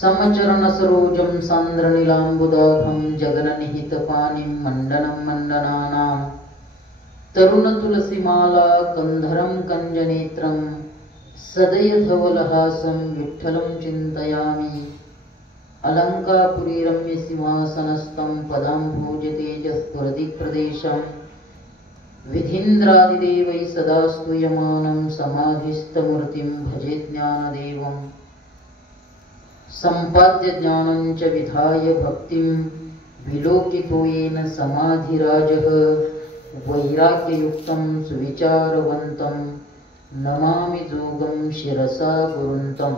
समचरण सरोजं सान्द्रनीलाम्बुदाभं जगन्निहितपानिं मण्डनं मण्डनानां तरुणतुलसीमाला कन्धरं कञ्जनेत्रं सदयधवलहासं विठ्ठलं चिन्तयामि। अलङ्कापुरीरम्यसिंहासनस्थं पदाम्भोजतेजस्फुरदिप्रदेशं विधीन्द्रादिदेवैः सदा स्तूयमानं समाधिस्थमूर्तिं भजे ज्ञानदेवम्। सम्पाद्य ज्ञानं च विधाय भक्तिं विलोकितो येन समाधिराजः वैराग्ययुक्तं सुविचारवन्तं नमामि जोगं शिरसा गुरुन्तम्।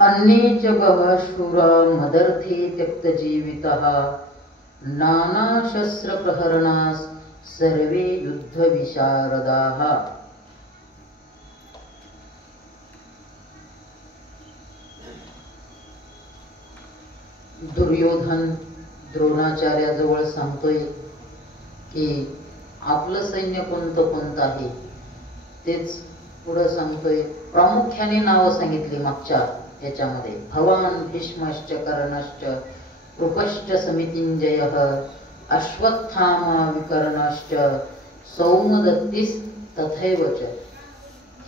अन्ये च बहवः शूरा मदर्थे त्यक्तजीविताः नानाशस्त्रप्रहरणाः सर्वे युद्धविशारदाः। दुर्योधन द्रोणाचार्याजवळ सांगतोय की आपलं सैन्य कोणतं कोणतं आहे तेच पुढे सांगतोय। प्रामुख्याने नावं सांगितली मागच्या याच्यामध्ये, भवान भीष्मश्च कर्णश्च कृपश्च समितिंजयः अश्वत्थामा विकर्णश्च सौमदत्तिस् तथैव च,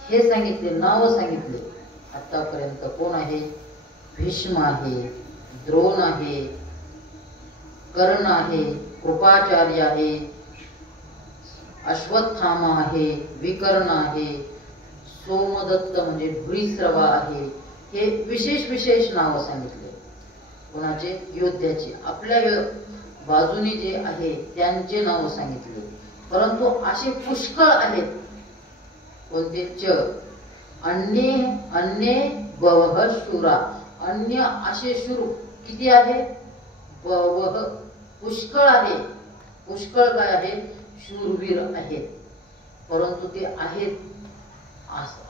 हे सांगितले, नावं सांगितले। आतापर्यंत कोण आहे? भीष्म आहे, द्रोण आहे, कर्ण आहे, कृपाचार्य आहे, अश्वत्थामा आहे, विकर्ण आहे, सोमदत्त म्हणजे भूरिश्रवा आहे। हे विशेष विशेष नाव सांगितले कोणाचे? योद्ध्याचे, आपल्या बाजूने जे आहे त्यांचे नाव सांगितले। परंतु असे पुष्कळ आहेत कोणते? च अन्ये बहवः शूरा, अन्य असे शूर किती आहे? बहवः, पुष्कळ आहे। पुष्कळ काय आहे? शूरवीर आहेत। परंतु ते आहेत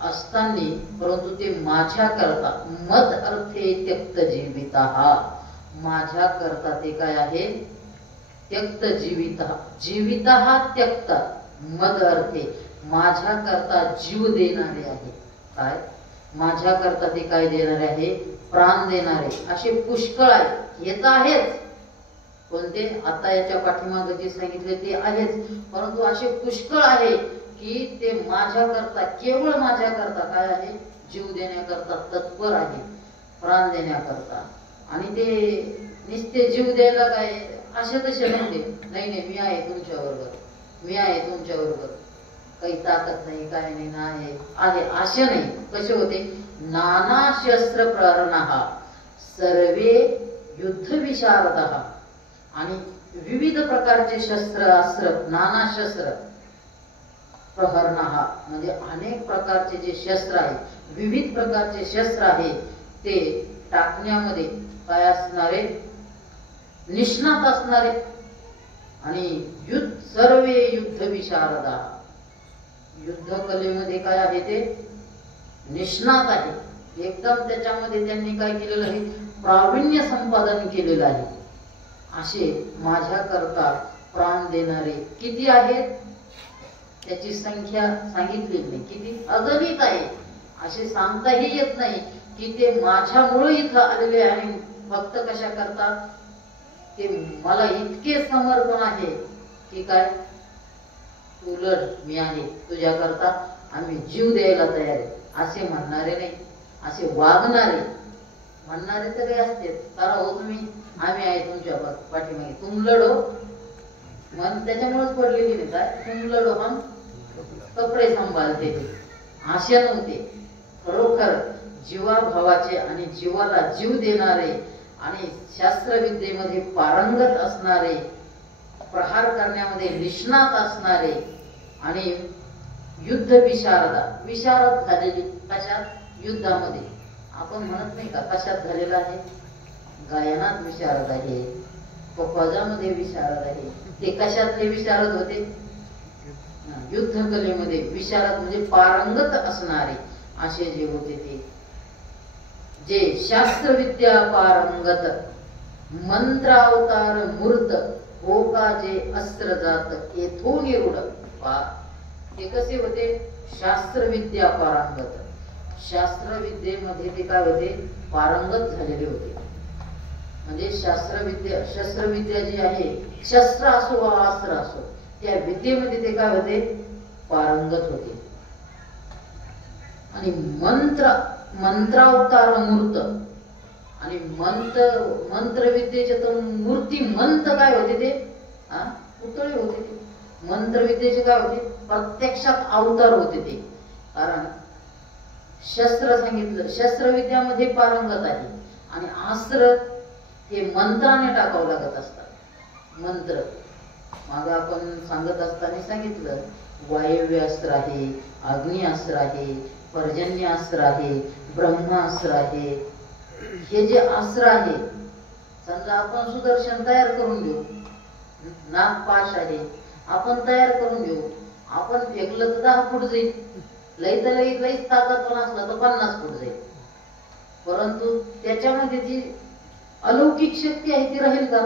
असताना, परंतु ते माझ्या करता मद अर्थे त्यक्त जीविताः, माझ्या करता ते काय आहे? त्यक्त जीविताः त्यक्त मद अर्थे, माझ्या करता जीव देणारे आहे। काय? माझ्या करता ते काय देणारे आहे? प्राण देणारे। असे पुष्कळ आहेत, येत आहेत कोणते? आता याच्या पाठीमागे जे सांगितले ते आहेच, परंतु असे पुष्कळ आहे की ते माझ्या करता, केवळ माझ्या करता काय आहे? जीव देण्याकरता तत्पर आहे, प्राण देण्याकरता। आणि ते नुसते जीव द्यायला काय असे तसे नव्हते, नाही नाही मी आहे तुमच्या बरोबर, मी आहे तुमच्या बरोबर, काही ताकद नाही, काय नाही, नाही आहे असे नाही। कसे होते? नाना शस्त्र प्रहरणाः सर्वे युद्ध विशारदाः, आणि विविध प्रकारचे शस्त्र अस्त्र, नाना शस्त्र प्रहरणाः म्हणजे अनेक प्रकारचे जे शस्त्र आहे, विविध प्रकारचे शस्त्र आहे ते टाकण्यामध्ये काय असणारे? निष्णात असणारे। आणि सर्वे युद्ध विशारदा, युद्ध कलेमध्ये काय आहे? ते निष्णात आहे एकदम, त्याच्यामध्ये त्यांनी काय केलेलं आहे? प्रावीण्य संपादन केलेलं आहे। असे माझ्या करता प्राण देणारे किती आहेत? त्याची संख्या सांगितली नाही, किती? अगणित आहे। असे सांगताही येत नाही की ते माझ्यामुळे इथं आलेले आणि फक्त कशा करता? ते मला इतके समर्पण आहे की काय? तू लढ, मी आहे तुझ्या करता, आम्ही जीव द्यायला तयार आहे असे म्हणणारे नाही। असे वागणारे म्हणणारे तर काही असते, करा हो तुम्ही, आम्ही आहे तुमच्या पाठीमागे, तुम लढो, मन त्याच्यामुळेच पडलेली नाही काय? तुम लढो हम कपडे सांभाळते, असे नव्हते। खरोखर जीवाभावाचे आणि जीवाला जीव देणारे आणि शास्त्रविद्येमध्ये पारंगत असणारे, प्रहार करण्यामध्ये निष्णात असणारे आणि युद्ध विशारदा, विशारद झालेली कशात? युद्धामध्ये। आपण म्हणत नाही का कशात झालेला आहे? गायनात विशारद आहे, पदामध्ये विशारद आहे। ते कशातले विशारद होते? युद्ध कलेमध्ये विशारद म्हणजे पारंगत असणारे असे जे होते ते, जे शास्त्रविद्या पारंगत, मंत्र अवतार मूर्त होका जे अस्त्र जात येथून निरूढ। हे कसे होते? शास्त्रविद्या पारंगत, शास्त्रविद्येमध्ये ते काय होते, पारंगत झालेले होते. म्हणजे शस्त्रविद्या जी आहे, शस्त्र असो वा अस्त्र असो, त्या विद्येमध्ये ते काय होते, पारंगत होते. आणि मंत्रावतार मूर्त, आणि मंत्रविद्येचे तर मूर्ती मंत्र काय होते ते, पुतळे होते ते. मंत्रविद्येचे काय होते, प्रत्यक्षात अवतार होते ते. कारण शस्त्र सांगितलं, शस्त्रविद्यामध्ये पारंगत आहे, आणि अस्त्र हे मंत्राने टाकावं लागत असतात. मंत्र मागे आपण सांगत असताना सांगितलं, वायव्य अस्त्र आहे, अग्निअस्त्र आहे, पर्जन्य अस्त्र आहे, ब्रह्मास्त्र आहे. हे जे अस्त्र आहे, समजा आपण सुदर्शन तयार करून घेऊ, नागपाश आहे, आपण तयार करून घेऊ, आपण फेकलं तर 10 फूट जाईल, लईच ताकदवान असला तर 50 फूट जाईल. परंतु त्याच्यामध्ये जी अलौकिक शक्ती आहे ती राहील का,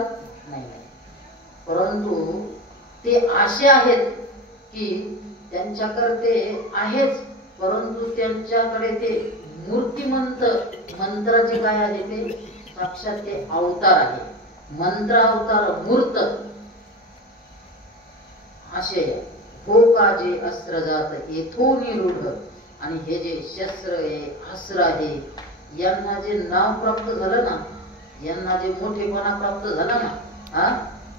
नाही. परंतु ते असे आहेत की त्यांच्याकडे ते आहेच, परंतु त्यांच्याकडे ते मूर्तिमंत मंत्राचे काय आहे, ते साक्षात ते अवतार आहे. मंत्र अवतार मूर्त असे हो का जे अस्त्र जात येथून रूढ. आणि हे जे शस्त्र आहे, अस्त्र आहे, यांना जे नाव प्राप्त झालं ना, यांना जे मोठेपणा प्राप्त झाला ना,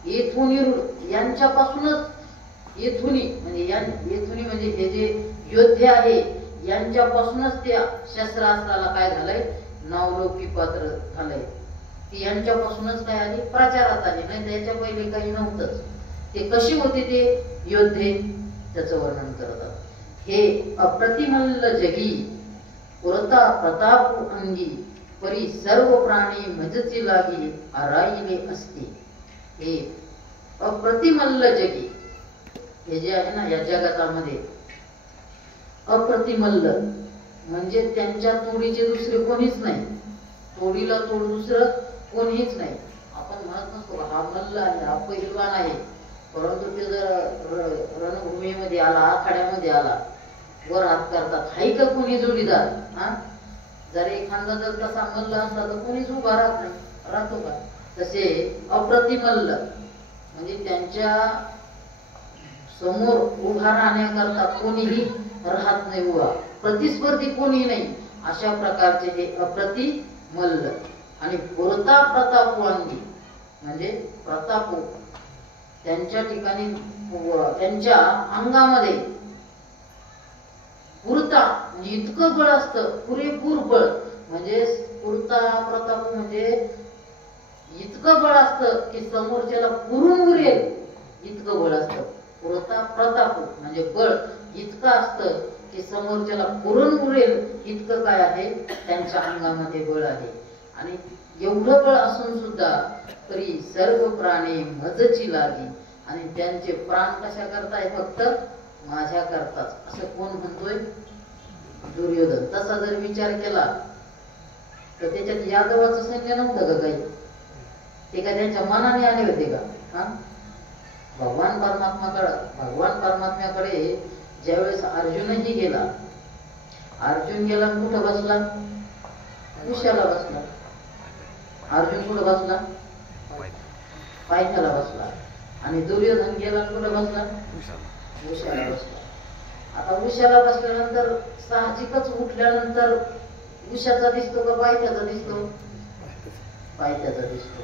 येथून रूढ, यांच्यापासूनच येथुनी म्हणजे हे जे योद्धे आहे, यांच्यापासूनच त्या शस्त्रास्त्राला काय झालंय, नावलौकिक पात्र झालंय. ती यांच्यापासूनच काय आली, प्रचारात आली, नाही त्याच्या पहिले काही नव्हतंच. ते कशी होते ते योद्धे, त्याचं वर्णन करतात. हे अप्रतिमल्ल जगी पुरता प्रताप अंगी, परी सर्व प्राणी मजची लागी आराईले असते. हे अप्रतिमल्ल जगी, हे जे आहे ना या जगतामध्ये, अप्रतिमल्ल म्हणजे त्यांच्या तोडीचे दुसरे कोणीच नाही, तोडीला तोड दुसरं कोणीच नाही. आपण म्हणत नसतो हा मल्ल आहे, हा पहिलवान आहे, परंतु ते जर रणभूमीमध्ये आला, आखाड्यामध्ये आला, वर हात करतात, हाय का कोणी जोडीदार, जर एखादा जर तसा मल्ल असला तर कोणीच उभा राहत नाही, राहतो का. तसे अप्रतिमल्ल म्हणजे त्यांच्या समोर उभा राहण्याकरता कोणीही राहत नाही, उभा प्रतिस्पर्धी कोणी नाही, अशा प्रकारचे हे अप्रतिमल्ल. आणि पुरता प्रतापवांगी म्हणजे प्रताप, त्यांच्या ठिकाणी त्यांच्या अंगामध्ये पुरता म्हणजे इतकं बळ असतं, पुरेपूर बळ, म्हणजे पुरता प्रताप म्हणजे इतकं बळ असतं की समोरच्याला पुरून उरेल इतकं बळ असतं. पुरता प्रताप म्हणजे बळ इतकं असतं की समोरच्याला पुरून उरेल इतकं काय आहे, त्यांच्या अंगामध्ये बळ आहे. आणि एवढं बळ असून सुद्धा तरी सर्व प्राणी मजची लागी, आणि त्यांचे प्राण कशा करताय, फक्त माझ्या करताच, असं कोण म्हणतोय, दुर्योधन. तसा जर विचार केला तर त्याच्यात यादवाचं सैन्य नव्हतं का काही, ते काय त्यांच्या मनाने आले होते का. भगवान परमात्म्याकडे ज्यावेळेस अर्जुनही गेला, अर्जुन गेला कुठं बसला, उशाला बसला. अर्जुन कुठं बसला, पायथ्याला बसला. आणि दुर्योधन गेला कुठं बसला, उशाला बसला. आता उशाला बसल्यानंतर साहजिकच उठल्यानंतर उशाचा दिसतो का पायथ्याचा दिसतो, पायथ्याचा दिसतो.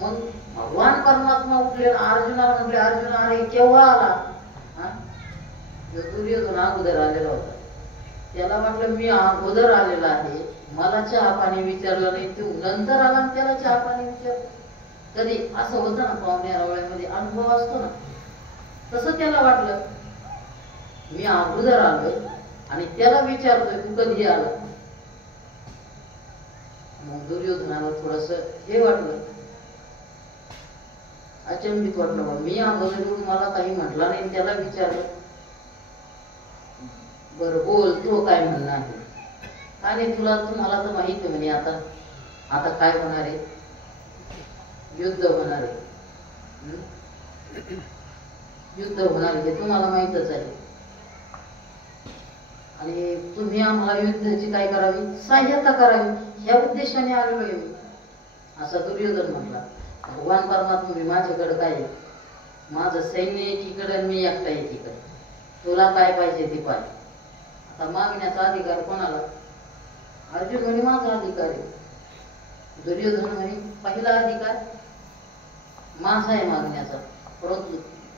मग भगवान परमात्मा उठले, अर्जुनाला म्हटले, अर्जुन अरे केव्हा आला. दुर्योधन अगोदर आलेला होता, त्याला म्हटलं मी अगोदर आलेला आहे, मला चहा पाणी विचारलं नाही, तू नंतर आला आणि त्याला चहा पाणी विचारलं. कधी असं होतं ना, पाहुण्या रावळ्यामध्ये अनुभव असतो ना, तसं त्याला वाटलं मी अगोदर आलोय आणि त्याला विचारतोय तू कधी आला. मग दुर्योधनाला थोडस हे वाटलं, अचंबित वाटलं, मग मी अगोदर येऊन मला काही म्हटलं नाही, त्याला विचारलं, बरं बोल तो काय म्हणणं आहे. आणि तुम्हाला तर माहित आहे म्हणे आता काय होणार आहे, युद्ध होणार आहे, युद्ध होणार आहे, तुम्हाला माहितच आहे. आणि तुम्ही आम्हाला युद्धाची काय करावी, सहाय्यता करावी, ह्या उद्देशाने आलेलो आहे मी, असा दुर्योधन म्हटला. भगवान परमात्मा माझ्याकडे काय आहे, माझं सैन्य एकीकडे आणि मी एकटा एकीकडे, तुला काय पाहिजे ते पाहिजे. आता मागण्याचा अधिकार कोणाला? अर्जुन म्हणे माझा अधिकार आहे. दुर्योधन म्हणे पहिला अधिकार माझा आहे मागण्याचा, परंतु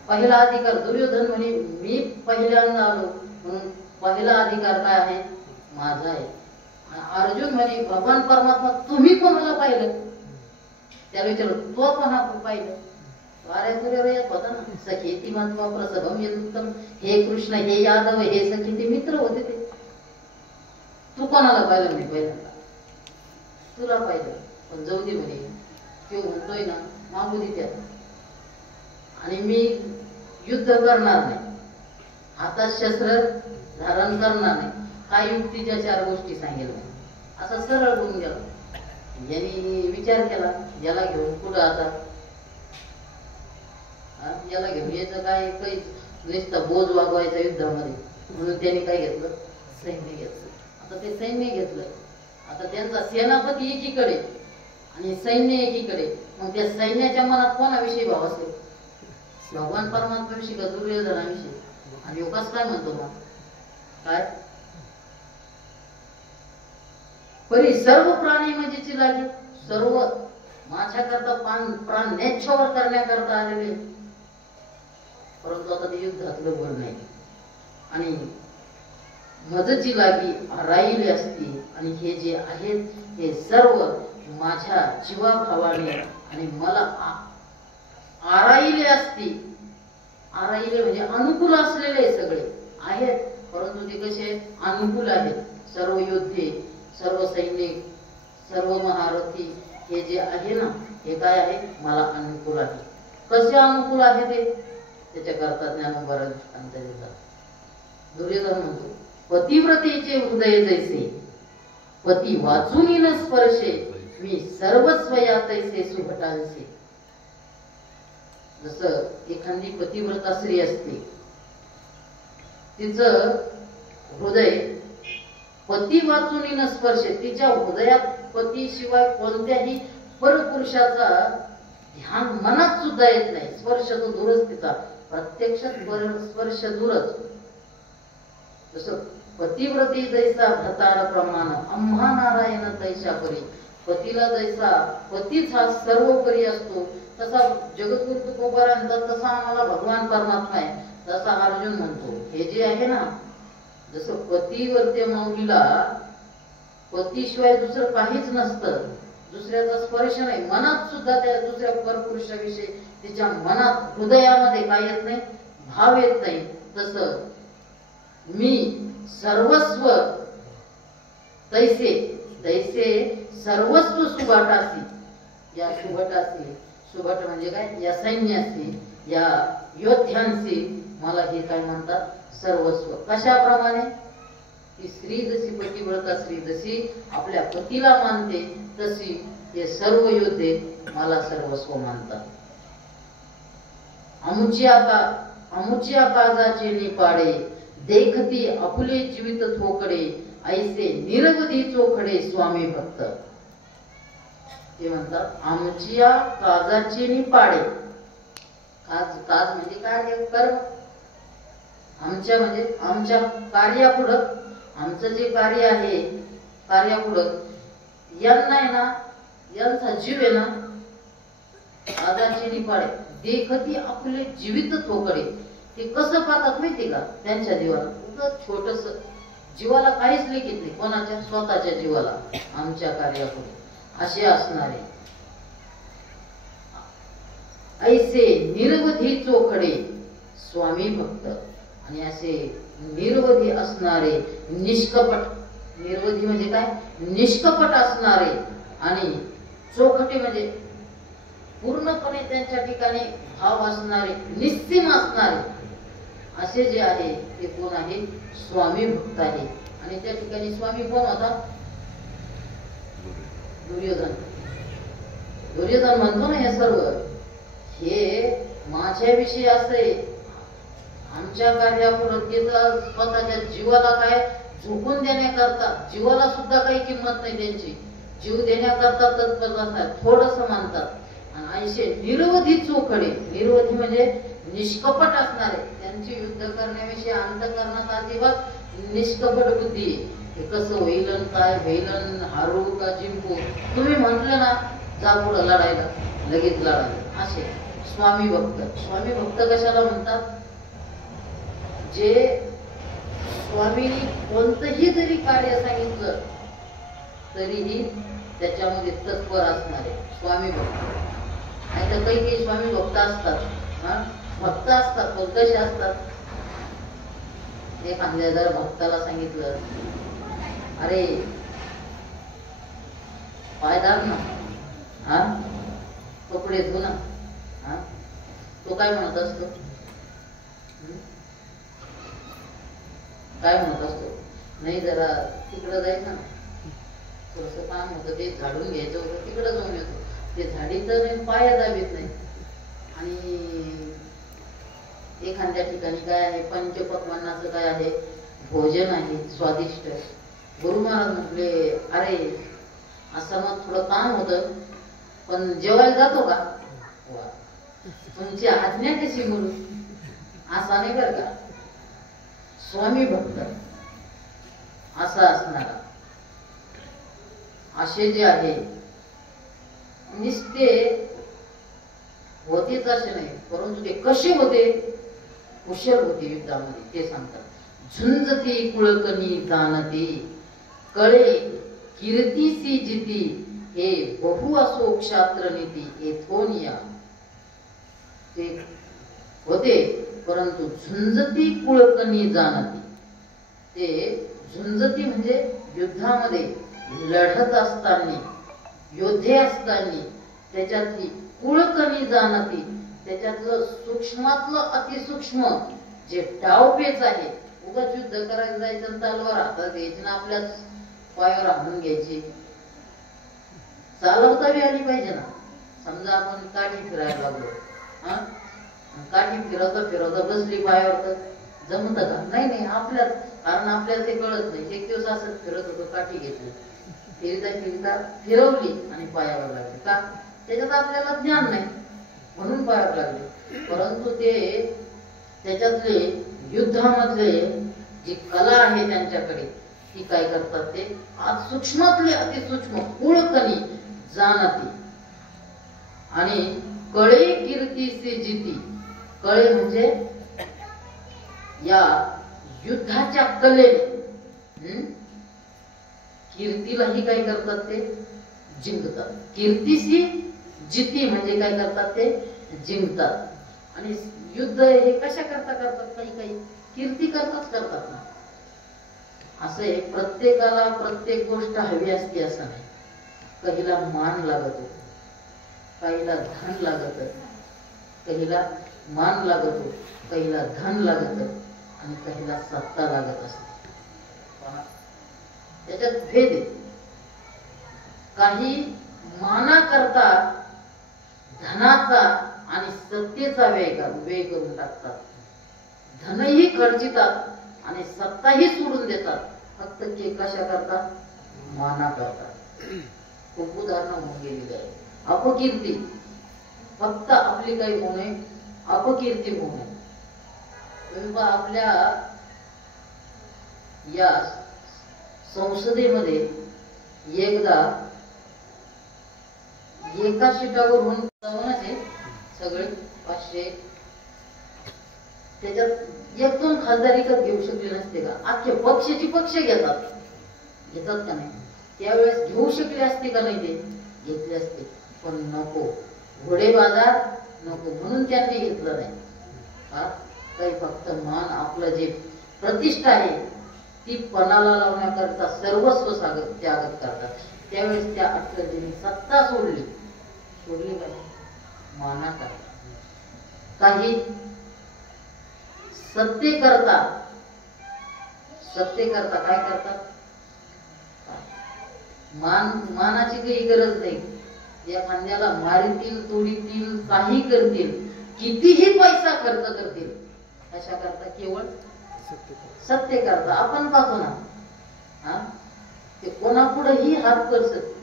पहिला अधिकार दुर्योधन म्हणे मी पहिल्यांदा आलो म्हणून पहिला अधिकार काय आहे, माझा आहे. अर्जुन म्हणे भगवान परमात्मा तुम्ही कोणाला पाहिलं? त्याला विचारलं तो कोणा पाहिलं? वाऱ्यापुऱ्यावर येत होता ना, सखी ती महत्वा प्रसभम येतुत्तम, हे कृष्ण हे यादव हे सखी ते मित्र होते ते. तू कोणाला पाहिलं? मी पहिल्यांदा तुला पाहिलं. पण जाऊ दे म्हणे, तो म्हणतोय ना मागू दे त्या, आणि मी युद्ध करणार नाही, हातात शस्त्र धारण करणार नाही, काय युक्तीच्या 4 गोष्टी सांगितल्या. असा सरळ होऊन गेला. यांनी विचार केला याला घेऊन कुठं आता, याला घेऊन यायचं काय, काही नुसता बोज वागवायचा युद्धामध्ये, म्हणून त्यांनी काय घेतलं, सैन्य घेतलं. आता ते सैन्य घेतलं, आता त्यांचा सेनापती एकीकडे आणि सैन्य एकीकडे, मग त्या सैन्याच्या मनात कोणाविषयी भाव असेल? भगवान परमात्म्याविषयी का दुर्योधनाविषयी? आणि योगास काय म्हणतो मग, काय परी सर्व प्राणी म्हणजे लागे, सर्व माझ्याकरता प्राण नेच्छावर करण्याकरता आलेले, परंतु आता ते युद्धातलं बळ नाही. आणि मजची लागी राहिली असती, आणि हे जे आहेत हे सर्व माझ्या जीवाभावाने आणि मला आराईले असती. आराईले म्हणजे अनुकूल असलेले सगळे आहेत, परंतु ते कसे आहेत, अनुकूल आहेत. सर्व योद्धे, सर्व सैनिक, सर्व महारथी हे जे आहे ना, हे काय आहे, मला अनुकूल आहे. कसे अनुकूल आहे ते त्याच्याकरता ज्ञानोबा दृष्टांत देतात. दुर्योधन म्हणतो पतिव्रतेचे हृदय जैसे, पती वाचून न स्पर्शे, मी सर्वस्व या तैसे सुभटांसे. जसं एखादी पतिव्रता स्त्री असते, तिचं हृदय पती वाचून न स्पर्शे, तिच्या हृदयात पतीशिवाय कोणत्याही परपुरुषाचा ध्यान मनात सुद्धा येत नाही. स्पर्श तो दूरच, तिचा प्रत्यक्षात स्पर्श दूरच. जसं पतिव्रती जैसा भतार प्रमाण, आम्हा नारायण तैसा परी. पतीला जैसा पतीच हा सर्वोपरी असतो, तसा जगद्गुरु तुकोबारांचा तसा आम्हाला भगवान परमात्मा आहे. तसा अर्जुन म्हणतो हे जे आहे ना, जसं पतीवरती माऊलीला पतीशिवाय दुसरं काहीच नसतं, दुसऱ्याचा स्पर्श नाही, मनात सुद्धा त्या दुसऱ्या परपुरुषाविषयी तिच्या मनात हृदयामध्ये काय येत नाही, भाव येत नाही. तसं मी सर्वस्व तैसे तैसे सर्वस्व सुभाटासी, या सुभटासी, सुभट म्हणजे काय, या सैन्यासी, या योद्ध्यांशी मला हे काय म्हणतात, सर्वस्व. कशाप्रमाणे की स्त्री जशी पतिव्रता स्त्री जशी आपल्या पतीला मानते, तशी हे सर्व योद्धे मला सर्वस्व मानतात. अमुच्या काजाचे निपाडे, देखती आपुले जीवित थोकडे, ऐसे निरवधी चोखडे स्वामी भक्त. ते म्हणतात आमच्या काजाचे निपाडे. काज म्हणजे कार्य, कर्म. आमच्या म्हणजे आमच्या कार्यापुढं, आमचं जे कार्य आहे कार्यापुढं यांना आहे ना, यांचा जीव आहे ना, काजाचे निपाडे, देखती आपले जीवित थोकडे. ते कसं पाहतात माहिती का, त्यांच्या जीवाला छोटस, जीवाला काहीच लिखित नाही, कोणाच्या स्वतःच्या जीवाला. आमच्या कार्यापुढे असे असणारे ऐसे निरवधी चोखडे स्वामी भक्त. आणि असे निर्वधी असणारे निष्कपट, निर्वधी म्हणजे काय, निष्कपट असणारे, आणि चोखटे म्हणजे पूर्णपणे त्यांच्या ठिकाणी भाव असणारे, निस्सीम असणारे, असे जे आहे ते कोण आहे, स्वामी भक्त आहे. आणि त्या ठिकाणी स्वामी कोण होता, दुर्योधन. दुर्योधन म्हणतो ना हे सर्व, हे माझ्याविषयी असे आमच्या कार्यापुढे स्वतःच्या जीवाला काय झोकून देण्याकरता जीवाला सुद्धा काही किंमत नाही त्यांची, जीव देण्याकरता तत्पर असतात, थोडस मानतात. आणि असे निरवधी चोखडे, निरवधी म्हणजे निष्कपट असणारे, त्यांची युद्ध करण्याविषयी अंतःकरणात अजिबात निष्कपट बुद्धी. हे कसं होईल, काय होईल, हारू का जिंकू, तुम्ही म्हटलं ना जा पुढं लढायला, लगेच लढायला. असे स्वामी भक्त. स्वामी भक्त कशाला म्हणतात? जे स्वामींनी कोणतंही जरी कार्य सांगितलं तरीही त्याच्यामध्ये तत्पर असणारे स्वामी भक्त. नाही तर काही स्वामी भक्त असतात, भक्त असतात, पण कसे असतात? एखाद्या जर भक्ताला सांगितलं, अरे पाय दाब ना, कपडे धु ना, तो काय म्हणत असतो? काय म्हणत असतो? नाही जरा तिकडं जायचं ना, थोडस काम होतं, ते झाडून घ्यायचं होतं, तिकडं जाऊन येतो. ते झाडीत नाही, पाया दाबीत नाही. आणि एखाद्या ठिकाणी काय आहे, पंचपक्वान्नाचं काय आहे, भोजन आहे स्वादिष्ट. गुरु महाराज म्हटले, अरे असं मग थोडं काम होतं, पण जेवायला जातो का? तुमची आज्ञा कशी म्हणू? असा नाही बरं का. स्वामी भक्त असा असणारा, असे जे आहे निस्ते होतेच असे नाही, परंतु ते कसे होते, कुशल होते युद्धामध्ये, ते सांगतात. झुंजती कुळकणी तानती, कळे कीर्तीसी जिती, हे बहु असो क्षात्र नीती, एथोनिया. ते होते परंतु झुंजती कुळकणी जाणती. ते झुंजती म्हणजे युद्धामध्ये लढत असताना, योद्धे असताना त्याच्यातली कुळकणी जाणती, त्याच्यातलं सूक्ष्मातलं अतिसूक्ष्म जे डावपेच आहे. उगाच युद्ध करायला जायचं, तलवार हातात घ्यायची ना आपल्याच पायावर हाणून घ्यायची. चालवता बी आली पाहिजे ना. समजा आपण काठी फिरायला लागलो, काठी फिरवता फिरवता बसली पायावर, तर जमत का? नाही नाही, आपल्याच, कारण आपल्याला ते कळत नाही. एक दिवस असं फिरत होतो, काठी घेतली, फिरता फिरता फिरवली आणि पायावर लागली. का? त्याच्यात आपल्याला ज्ञान नाही म्हणून पायावर लागले. परंतु ते त्याच्यातले युद्धामधले जी कला आहे त्यांच्याकडे, ती काय करतात, ते आज सूक्ष्मातले अतिसूक्ष्म कुळकणी जाणती. आणि कळे कीर्तीचे जिती. कळे म्हणजे या युद्धाच्या कलेने कीर्तीलाही काय करतात, ते जिंकतात. कीर्तीशी जिती म्हणजे काय करतात, ते जिंकतात. आणि युद्ध हे कशा करता करतात, काही काही कीर्ती करतात ना. असे प्रत्येकाला प्रत्येक गोष्ट हवी असते असं नाही. काहीला मान लागतो, काहीला धन लागत, काहीला मान लागतो, काहीला धन लागत, आणि काहीला सत्ता लागत असते. त्याच्यात भेद आहे. काही माना करता धनाचा आणि सत्तेचा व्यय करून टाकतात, धनही खर्चितात आणि सत्ताही सोडून देतात, फक्त ते कशा करतात, माना करतात. खूप उदाहरणं होऊन गेलेली आहे. अपकीर्ती, फक्त आपली काही होऊ नये, अपकीर्ती होऊ नये. आपल्या या संसदेमध्ये एकदा एका सीटावरून सगळे 500, त्याच्यात एक दोन खासदार एकच घेऊ शकले नसते का? अख्खे पक्षाची पक्ष घेतात का नाही? त्यावेळेस घेऊ शकले असते का नाही? ते घेतले असते, पण नको, घोडे बाजार नको म्हणून त्यांनी घेतलं नाही. काही फक्त मान, आपलं जे प्रतिष्ठा आहे ती पणाला लावण्याकरता सर्वस्व त्याग करतात. त्यावेळेस त्या अटलजींनी सत्ता सोडली पाहिजे, मानाचा. काही सत्ते करता काय करतात, मानाची काही गरज नाही. या खांद्याला मारतील, तोडीतील, काही करतील, कितीही पैसा खर्च करतील, अशा करता केवळ सत्य करता. आपण पाहतो ना, हा, ते कोणापुढेही हात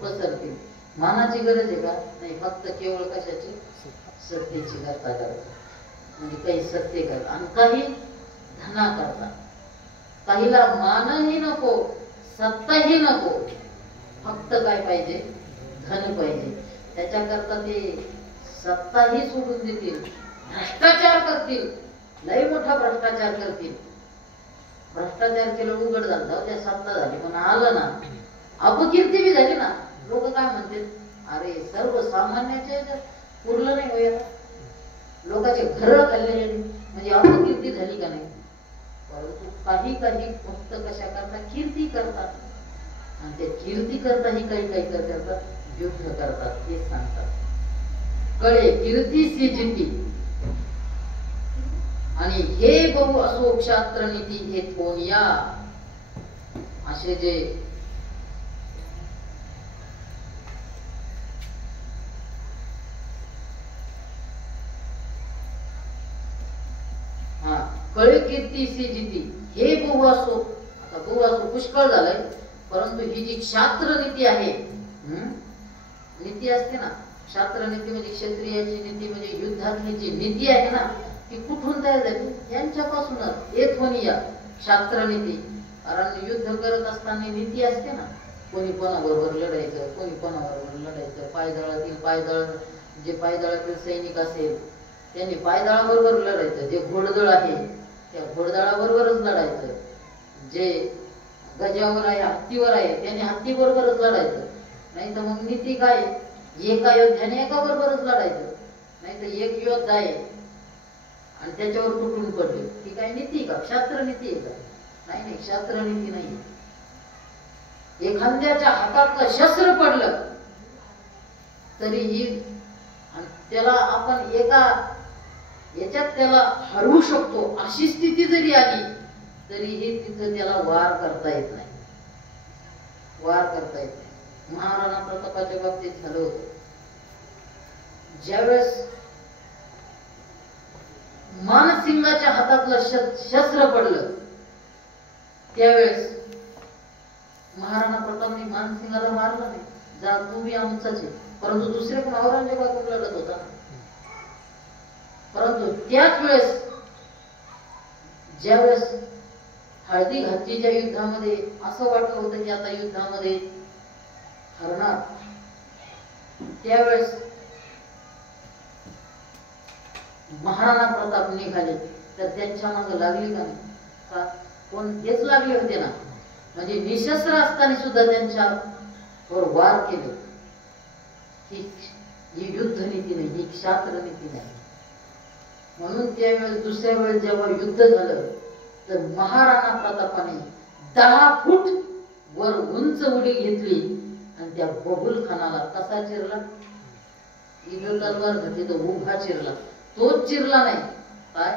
पसरतील. मानाची गरज आहे का नाही, फक्त केवळ कशाची, सत्तेची करता करता, म्हणजे काही सत्य करता आणि काही धना करता. काहीला मानही नको, सत्ताही नको, फक्त काय पाहिजे, धन पाहिजे. त्याच्याकरता ते सत्ताही सोडून देतील, भ्रष्टाचार करतील, लय मोठा भ्रष्टाचार करतील. भ्रष्टाचार केलं उघड झालं, त्या सत्ता झाली पण आलं ना, अपकीर्ती बी झाली ना. लोक काय म्हणतील, अरे सर्वसामान्याचे पुरलं नाही होय, लोकांचे घर खाल्ले म्हणजे अपकीर्ती झाली का नाही. परंतु काही काही फक्त कशा करता, कीर्ती करतात. आणि त्या कीर्ती करताही काही काही करतात, युद्ध करतात. हे सांगतात, कळे कीर्तीसी जिती. आणि हे बहु असो क्षात्र नीती हे थोनिया, असे जे कळे कीर्तीसी जिती हे बहु असो. आता बहु असो पुष्कळ झालंय, परंतु ही जी क्षात्र नीती आहे, नीती असते ना, क्षात्र नीती म्हणजे क्षत्रियाची नीती, म्हणजे युद्धातली जी नीती आहे ना, ती कुठून तयार झाली, यांच्यापासूनच. एथोनिया क्षात्र नीती. कारण युद्ध करत असताना नीती असते ना, कोणी कोणाबरोबर लढायचं, कोणी कोणाबरोबर लढायचं. पायदळातील पायदळ, जे पायदळातील सैनिक असेल त्यांनी पायदळाबरोबर लढायचं, जे घोडदळ आहे त्या घोडदळाबरोबरच लढायचं, जे गजावर आहे, हत्तीवर आहे, त्यांनी हत्ती बरोबरच लढायचं. नाही तर मग नीती काय, एका योद्ध्याने एका बरोबरच लढायचं. नाही तर एक योद्धा आहे आणि त्याच्यावर तुटून पडले, ती काय नीती का, क्षात्र नीती आहे का? नाही नाही, क्षात्र नीती नाही. एखाद्याच्या हातातलं शस्त्र पडलं तरीही त्याला आपण एका याच्यात त्याला हरवू शकतो, अशी स्थिती जरी आली तरीही तिथं त्याला वार करता येत नाही, वार करता येत नाही. महाराणा प्रतापाच्या बाबतीत झालं होतं. ज्यावेळेस मानसिंगाच्या हातातलं शस्त्र पडलं त्यावेळेस महाराणा प्रतापने मानसिंगाला मारलं नाही, जा तू बी आमचाच आहे. परंतु दुसरे पण औरंगजेबाकडे लढत होता. परंतु त्याच वेळेस ज्यावेळेस हळदी घाटीच्या युद्धामध्ये असं वाटलं होतं की आता युद्धामध्ये हरणार, त्यावेळेस महाराणा प्रताप निघाले तर त्यांच्या मागे लागली का नाही, का कोण, हेच लागले होते ना. म्हणजे निशस्त्र असताना सुद्धा त्यांच्यावर वार केले. ही युद्ध नीती नाही, ही क्षात्र नीती नाही. म्हणून त्यावेळेस दुसऱ्या वेळेस जेव्हा युद्ध झालं तर महाराणा प्रतापाने 10 फूट वर उंच उडी घेतली आणि त्या बबुल खानाला कसा चिरला, इथं तलवार घातली तर उभा चिरला. तोच चिरला नाही, काय,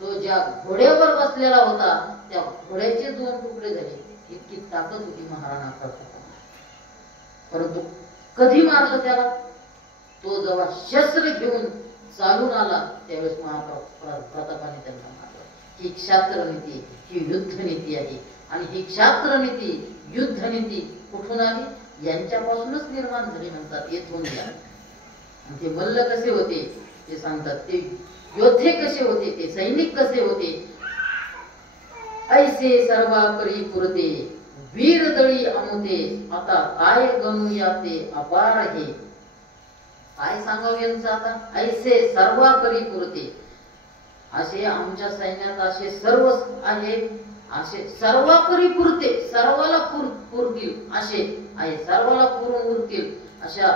तो ज्या घोड्यावर बसलेला होता त्या घोड्याचे 2 तुकडे झाले. इतकी ताकद होती महाराणा प्रतापाला. परंतु कधी मारलं त्याला, तो जेव्हा शस्त्र घेऊन चालून आला त्यावेळेस प्रतापाने त्यांना मारलं. ही क्षात्र नीती, ही युद्ध नीती आहे. आणि ही क्षात्र नीती, युद्ध नीती कुठून आली, यांच्यापासूनच निर्माण झाली म्हणतात. येथून ते मल्ल कसे होते ते सांगतात, ते योद्धे कसे होते, ते सैनिक कसे होते. ऐसे सर्वा परी पुरते वीर दळी अमुते, आता काय गणूया ते अपार हे. काय सांगावं यांचं आता, ऐसे सर्वा परी पुरते, असे आमच्या सैन्यात असे सर्व आहे, असे सर्वापरी पुरते, सर्वाला पुरतील असे आहे, सर्वाला पुरून उरतील अशा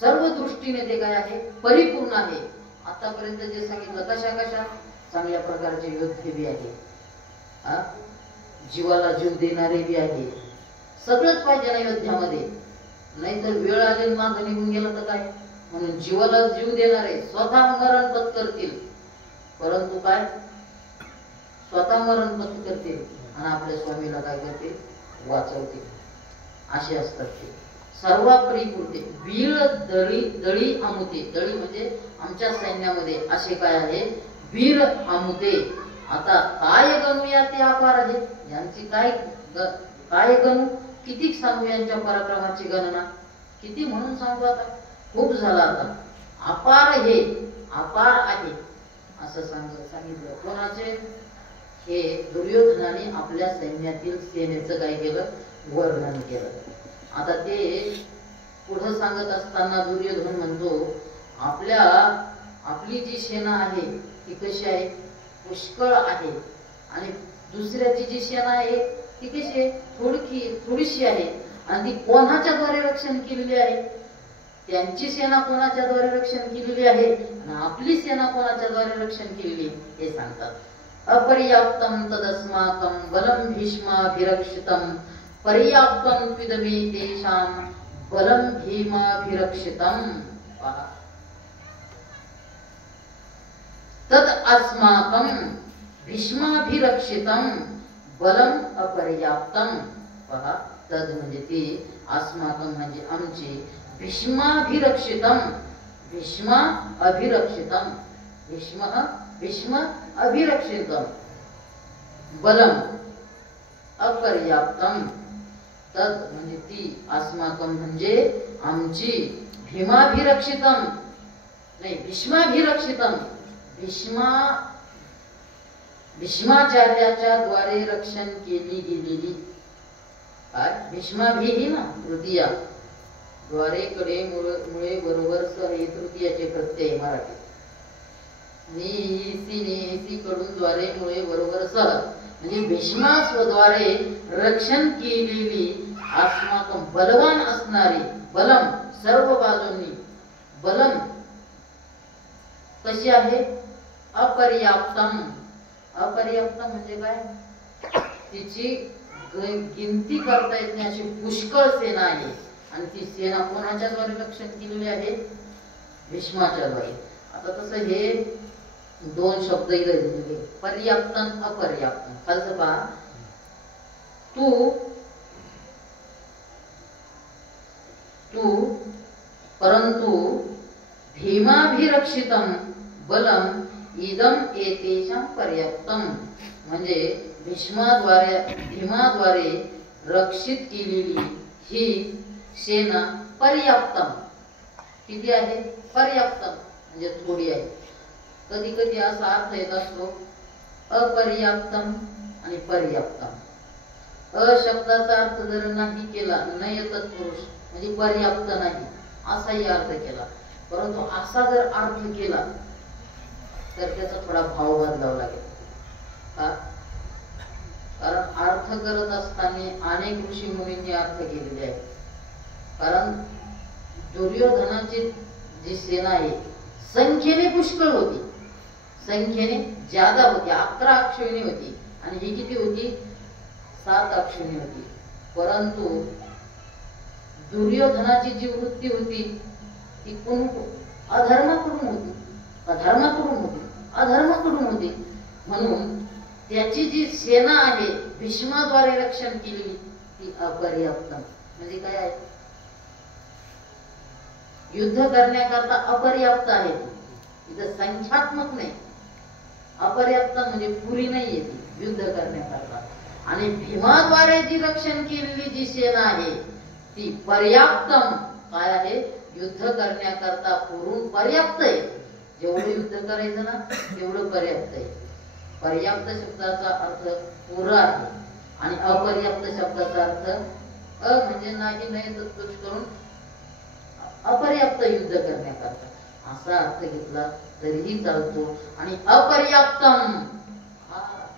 सर्व दृष्टीने ते काय आहे, परिपूर्ण आहे. आतापर्यंत जे सांगितलं कशा कशा चांगल्या प्रकारचे योद्धे बी आहे, जीवाला जीव देणारे बी आहे. सगळंच पाहिजे ना योद्ध्यामध्ये, नाहीतर वेळ आली मागं निघून गेला तर काय. म्हणून जीवाला जीव देणारे स्वतः मरण पत्करतील, परंतु काय, स्वतः मरण पत्करतील आणि आपल्या स्वामीला काय करतील, वाचवतील. असे असतात ते सर्वापरी पुरते. वीळ दळी दळी आमुते, दळी म्हणजे आमच्या सैन्यामध्ये असे काय आहे, वीर आमुते. आता काय गणूया ते अपार आहे, यांची काय काय गणू, किती सांगू यांच्या पराक्रमाची गणना, किती म्हणून सांगू, आता खूप झालं, आता अपार हे अपार आहे असं सांगितलं. कोणाचे? हे दुर्योधनाने आपल्या सैन्यातील सेनेचं काय केलं, वर्णन केलं. आता ते पुढे सांगत असताना दुर्योधन म्हणतो, आपली जी सेना आहे ती कशी आहे, पुष्कळ आहे, आणि दुसऱ्याची जी सेना आहे ती कशी आहे, थोडीशी आहे, आणि ती कोणाच्या द्वारे रक्षण केलेली आहे, त्यांची सेना कोणाच्या द्वारे रक्षण केलेली आहे आणि आपली सेना कोणाच्या द्वारे रक्षण केलेली हे सांगतात. अपर्याप्तम तदस्माकं बलं भीष्माभिरक्षितम पर्याप्तम त्विदमे तेषां बलं भीमाभिरक्षितम. पहा, तद अस्माकं भीष्माभिरक्षितम बलं अपर्याप्तम. पहा, तद म्हणजे ते, अस्माकं म्हणजे आमची, भीष्माभिरक्षितम भीष्म अभिरक्षितम भीष्म अभिरक्षितम बलम अपर्याप्तम. तद म्हणजे ती, अस्माकं म्हणजे आमची, भीमाभिरक्षितम नाही भीष्माभिरक्षितम, भीष्माचार्याच्या द्वारे रक्षण केली गेलेली. भीष्माभिही ना तृतीया, द्वारे कडे मुळे बरोबर सह हे तृतीयाचे प्रत्यय मराठी, नी कडून द्वारे मुळे बरोबर सह, म्हणजे भीष्मा स्वद्वारे रक्षण केलेली, अस्माकं बलवान असणारी, बलम सर्व बाजूंनी, बलम कशी आहे, अपर्याप्तम. अपर्याप्तम म्हणजे काय, तिची गिनती करता येत नाही अशी पुष्कळ सेना आहे, आणि ती सेना कोणाच्या द्वारे रक्षण केलेली आहे, भीष्माच्या द्वारे. आता तसं हे दोन शब्द इथे दिलेले, पर्याप्तम अपर्याप्तम. खालचं पहा, तू परंतु भीमाभिरक्षितम बलम इदम एतेषां पर्याप्तम, म्हणजे भीमाद्वारे रक्षित केलेली ही सेना पर्याप्तम, किती आहे, पर्याप्तम म्हणजे थोडी आहे. कधी कधी असा अर्थ येत असतो अपर्याप्तम आणि पर्याप्तम. अ शब्दाचा अर्थ जर नाही केला, न येतच पुरुष म्हणजे पर्याप्त नाही असाही अर्थ केला, परंतु असा जर अर्थ केला तर त्याचा थोडा भाव बदलावा लागेल. का? कारण अर्थ करत असताना अनेक ऋषी मुनींनी अर्थ केलेले आहे. कारण दुर्योधनाची जी सेना आहे संख्येने पुष्कळ होती, संख्येने ज्यादा होती, 11 अक्षौहिणी होती, आणि ही किती होती, 7 अक्षौहिणी होती. परंतु दुर्योधनाची जी वृत्ती होती ती कोण, अधर्माकडून होती, अधर्माकडून होती. म्हणून त्याची जी सेना आहे भीष्माद्वारे रक्षण केलेली ती अपर्याप्त. म्हणजे काय आहे, युद्ध करण्याकरता अपर्याप्त आहे, इथं संख्यात्मक नाही, अपर्याप्त म्हणजे पुरी नाहीये ती युद्ध करण्याकरता. आणि भीमाद्वारे जी रक्षण केलेली जी सेना आहे ती पर्याप्तम, काय आहे, युद्ध करण्याकरता पुरून पर्याप्त आहे. जेवढं युद्ध करायचं ना तेवढं पर्याप्त आहे. पर्याप्त शब्दाचा अर्थ पुरा आहे, आणि अपर्याप्त शब्दाचा अर्थ म्हणजे नाही तत्पुरुष करून अपर्याप्त युद्ध करण्याकरता असा अर्थ घेतला तरीही चालतो. आणि अपर्याप्तम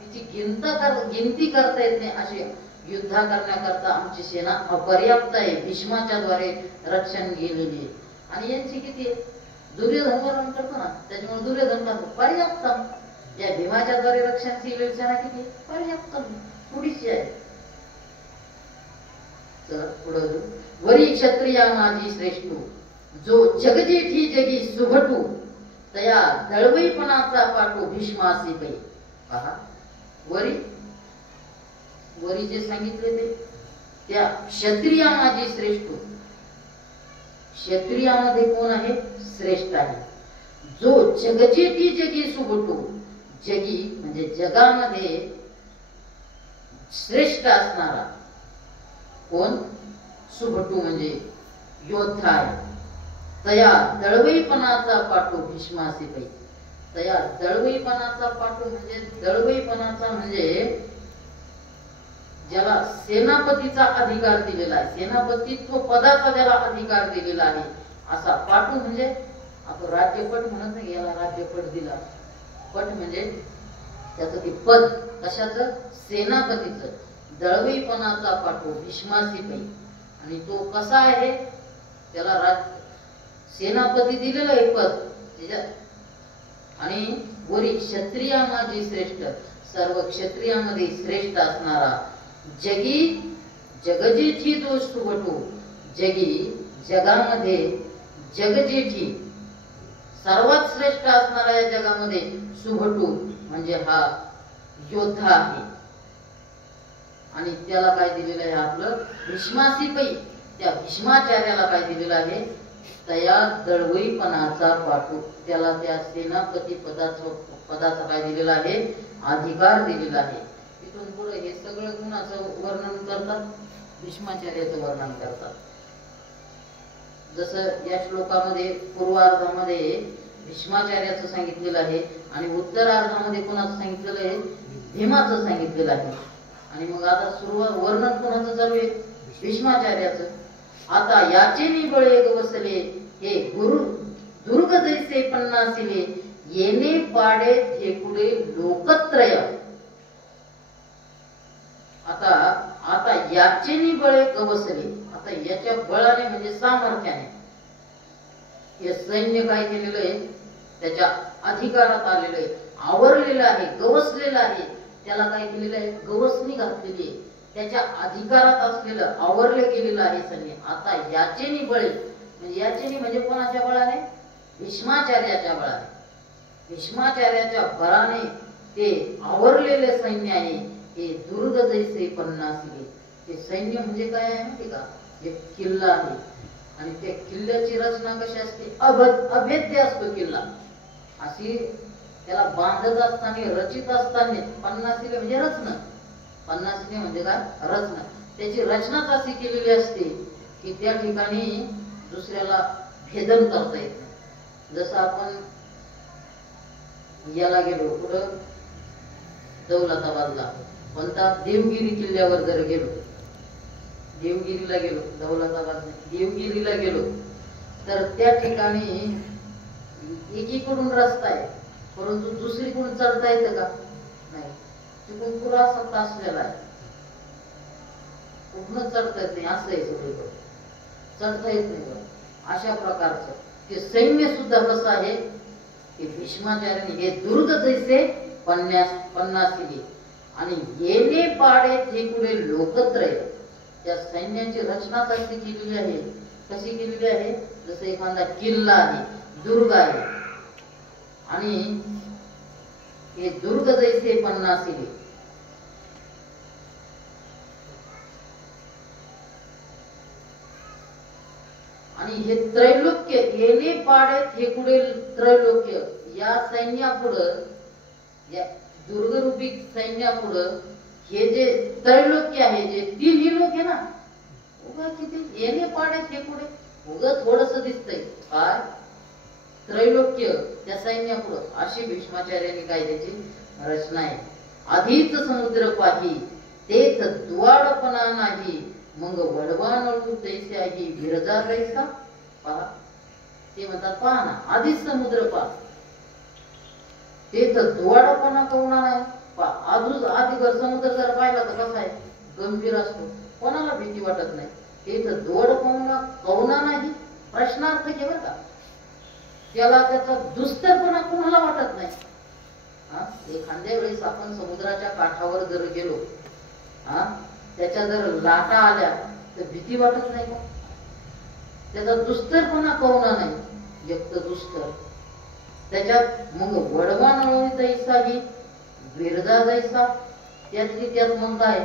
तिची गिनती करता येत नाही अशी युद्ध करण्याकरता आमची सेना अपर्याप्त आहे, भीष्माच्या द्वारे रक्षण गेलेली आहे. आणि यांची किती आहे, दुर्योधन वर्णन करतो ना, त्याच्यामुळे दुर्योधन म्हणतो पर्याप्तम, या भीमाच्या द्वारे रक्षण केलेली सेना किती, पर्याप्तम, थोडीशी आहे. तर पुढे वरी क्षत्रिया माझी श्रेष्ठू, जो जगजेठी जगी सुभटू, तया दळवईपणाचा पाठू भीष्मासी पै. पहा, वरी जे सांगितले ते त्या क्षत्रिया माझी श्रेष्ठू, क्षत्रियामध्ये कोण आहे, श्रेष्ठ आहे. जो जगजेठी जगी सुभटू, जगी म्हणजे जगामध्ये श्रेष्ठ असणारा, कोण? सुभटू म्हणजे योद्धा आहे. तया दळवईपणाचा पाठू भीष्मासी पै. तया दळवईपणाचा पाठू म्हणजे दळवईपणाचा म्हणजे ज्याला सेनापतीचा अधिकार दिलेला आहे, सेनापतित्व पदाचा ज्याला अधिकार दिलेला आहे असा पाठू. म्हणजे आपण राज्यपट म्हणत नाही, याला राज्यपट दिला. पट म्हणजे त्याचं ते पद, कशाचं? सेनापतीचं. दळवईपणाचा पाठू भीष्मासी पै. आणि तो कसा आहे? त्याला सेनापती दिलेलं आहे पद त्याच्यात. आणि वरी क्षत्रिया माझी श्रेष्ठ, सर्व क्षत्रियामध्ये श्रेष्ठ असणारा, जगी जगजेठी तो सुभटू. जगी जगामध्ये जगजेठी सर्वात श्रेष्ठ असणारा या जगामध्ये सुभटू म्हणजे हा योद्धा आहे. आणि त्याला काय दिलेलं आहे? आपलं भीष्मासी पै. त्या भीष्माचार्याला काय दिलेलं आहे? तया दळवईपणाचा पाठू. त्याला त्या सेनापती पदाचा काय दिलेला आहे? अधिकार दिलेला आहे. इथून पुढे हे सगळं गुणाचं वर्णन करतात, भीष्माचार्याचं वर्णन करतात. जसं या श्लोकामध्ये पूर्वार्धामध्ये भीष्माचार्याचं सांगितलेलं आहे आणि उत्तरार्धामध्ये कोणाचं सांगितलेलं आहे? भीमाचं सांगितलेलं आहे. आणि मग आता सुरुवात वर्णन कोणाचं चालू आहे? भीष्माचार्याचं. आता याचे मी बळे गवसले, हे गुरु दुर्ग जैसे पन्नासिले, येणे पाडे ठेकुडे लोकत्रय. आता याचे मी बळे गवसले. आता याच्या बळाने म्हणजे सामर्थ्याने हे सैन्य काय केलेलं आहे? त्याच्या अधिकारात आलेलं आहे, आवरलेलं आहे, गवसलेलं आहे. त्याला काय केलेलं आहे? गवसणी घातलेली आहे. त्याच्या अधिकारात असलेलं, आवरले गेलेलं आहे सैन्य. आता याचेनी बळे म्हणजे याचेनी म्हणजे कोणाच्या बळाने? भीष्माचार्याच्या बळाने. भीष्माचार्याच्या बळाने ते आवरलेले सैन्य आहे. हे दुर्ग जैसे पन्नासिले. ते सैन्य म्हणजे काय आहे माहिती का? एक किल्ला आहे. आणि त्या किल्ल्याची रचना कशी असते? अभेद्य असतो किल्ला. अशी त्याला बांधत असताना, रचित असताना, पन्नासिले म्हणजे रचना. पन्नासिले म्हणजे काय? रचना. त्याची रचनाच अशी केलेली असते की त्या ठिकाणी दुसऱ्याला भेदन करता येत नाही. जसं आपण याला गेलो, कुठं? दौलताबादला, कोणता? देवगिरी किल्ल्यावर जर गेलो, देवगिरीला गेलो, दौलताबाद नाही, देवगिरीला गेलो, तर त्या ठिकाणी एकीकडून रस्ता आहे, परंतु दुसरीकडून चढता येतं का? नाही. तिकडून पुरा असा तासलेला आहे, कुठून चढता येत नाही. असं आहे सगळीकडे, चढता येत नाही. अशा प्रकारचं ते सैन्य सुद्धा कसं आहे की भीष्माचार्याने हे दुर्ग जैसे पन्नासिले आणि येणे पाडे ठेकुडे लोकत्रय. त्या सैन्याची रचना कशी केलेली आहे? कशी केलेली आहे? जसं एखादा किल्ला आहे, दुर्ग आहे, आणि हे दुर्ग जैसे पन्नासिले. आणि हे त्रैलोक्य, येणे पाडे ठेकुडे त्रैलोक्य, या सैन्यापुढं, या दुर्गरूपी सैन्यापुढं हे जे त्रैलोक्य आहे, जे तिन्ही लोक आहे ना, उगा किती येणे पाडे ठेकुडे, उगा थोडस दिसतंय. काय? त्रैलोक्य त्या सैन्यापुढं. अशी भीष्माचार्यांनी काय त्याची रचना आहे. आधीच समुद्र पाही, तेच द्वाडपणा नाही, मग वडवा नळू तैसे आहे विरजा तैसा. पहा, ते म्हणतात पहा ना, आधीच समुद्र पहा, तेच द्वाडपणा कवना नाही. आधी जर समुद्र जर पाहिला तर कसा आहे? गंभीर असतो, कोणाला भीती वाटत नाही. तेच द्वाडपणा कवना नाही, प्रश्नार्थ घे बरं का. त्याला त्याचा दुस्तरपणा कोणाला वाटत नाही. एखाद्या वेळेस आपण समुद्राच्या काठावर जर गेलो, त्याच्या जर लाटा आल्या तर भीती वाटत नाही का? त्याचा दुस्तरपणा कवना नाही, एक तर दुस्तर. त्याच्यात मग वडवा नळी तैसा ही विरजा जैसा. त्यातली त्यात मग काय?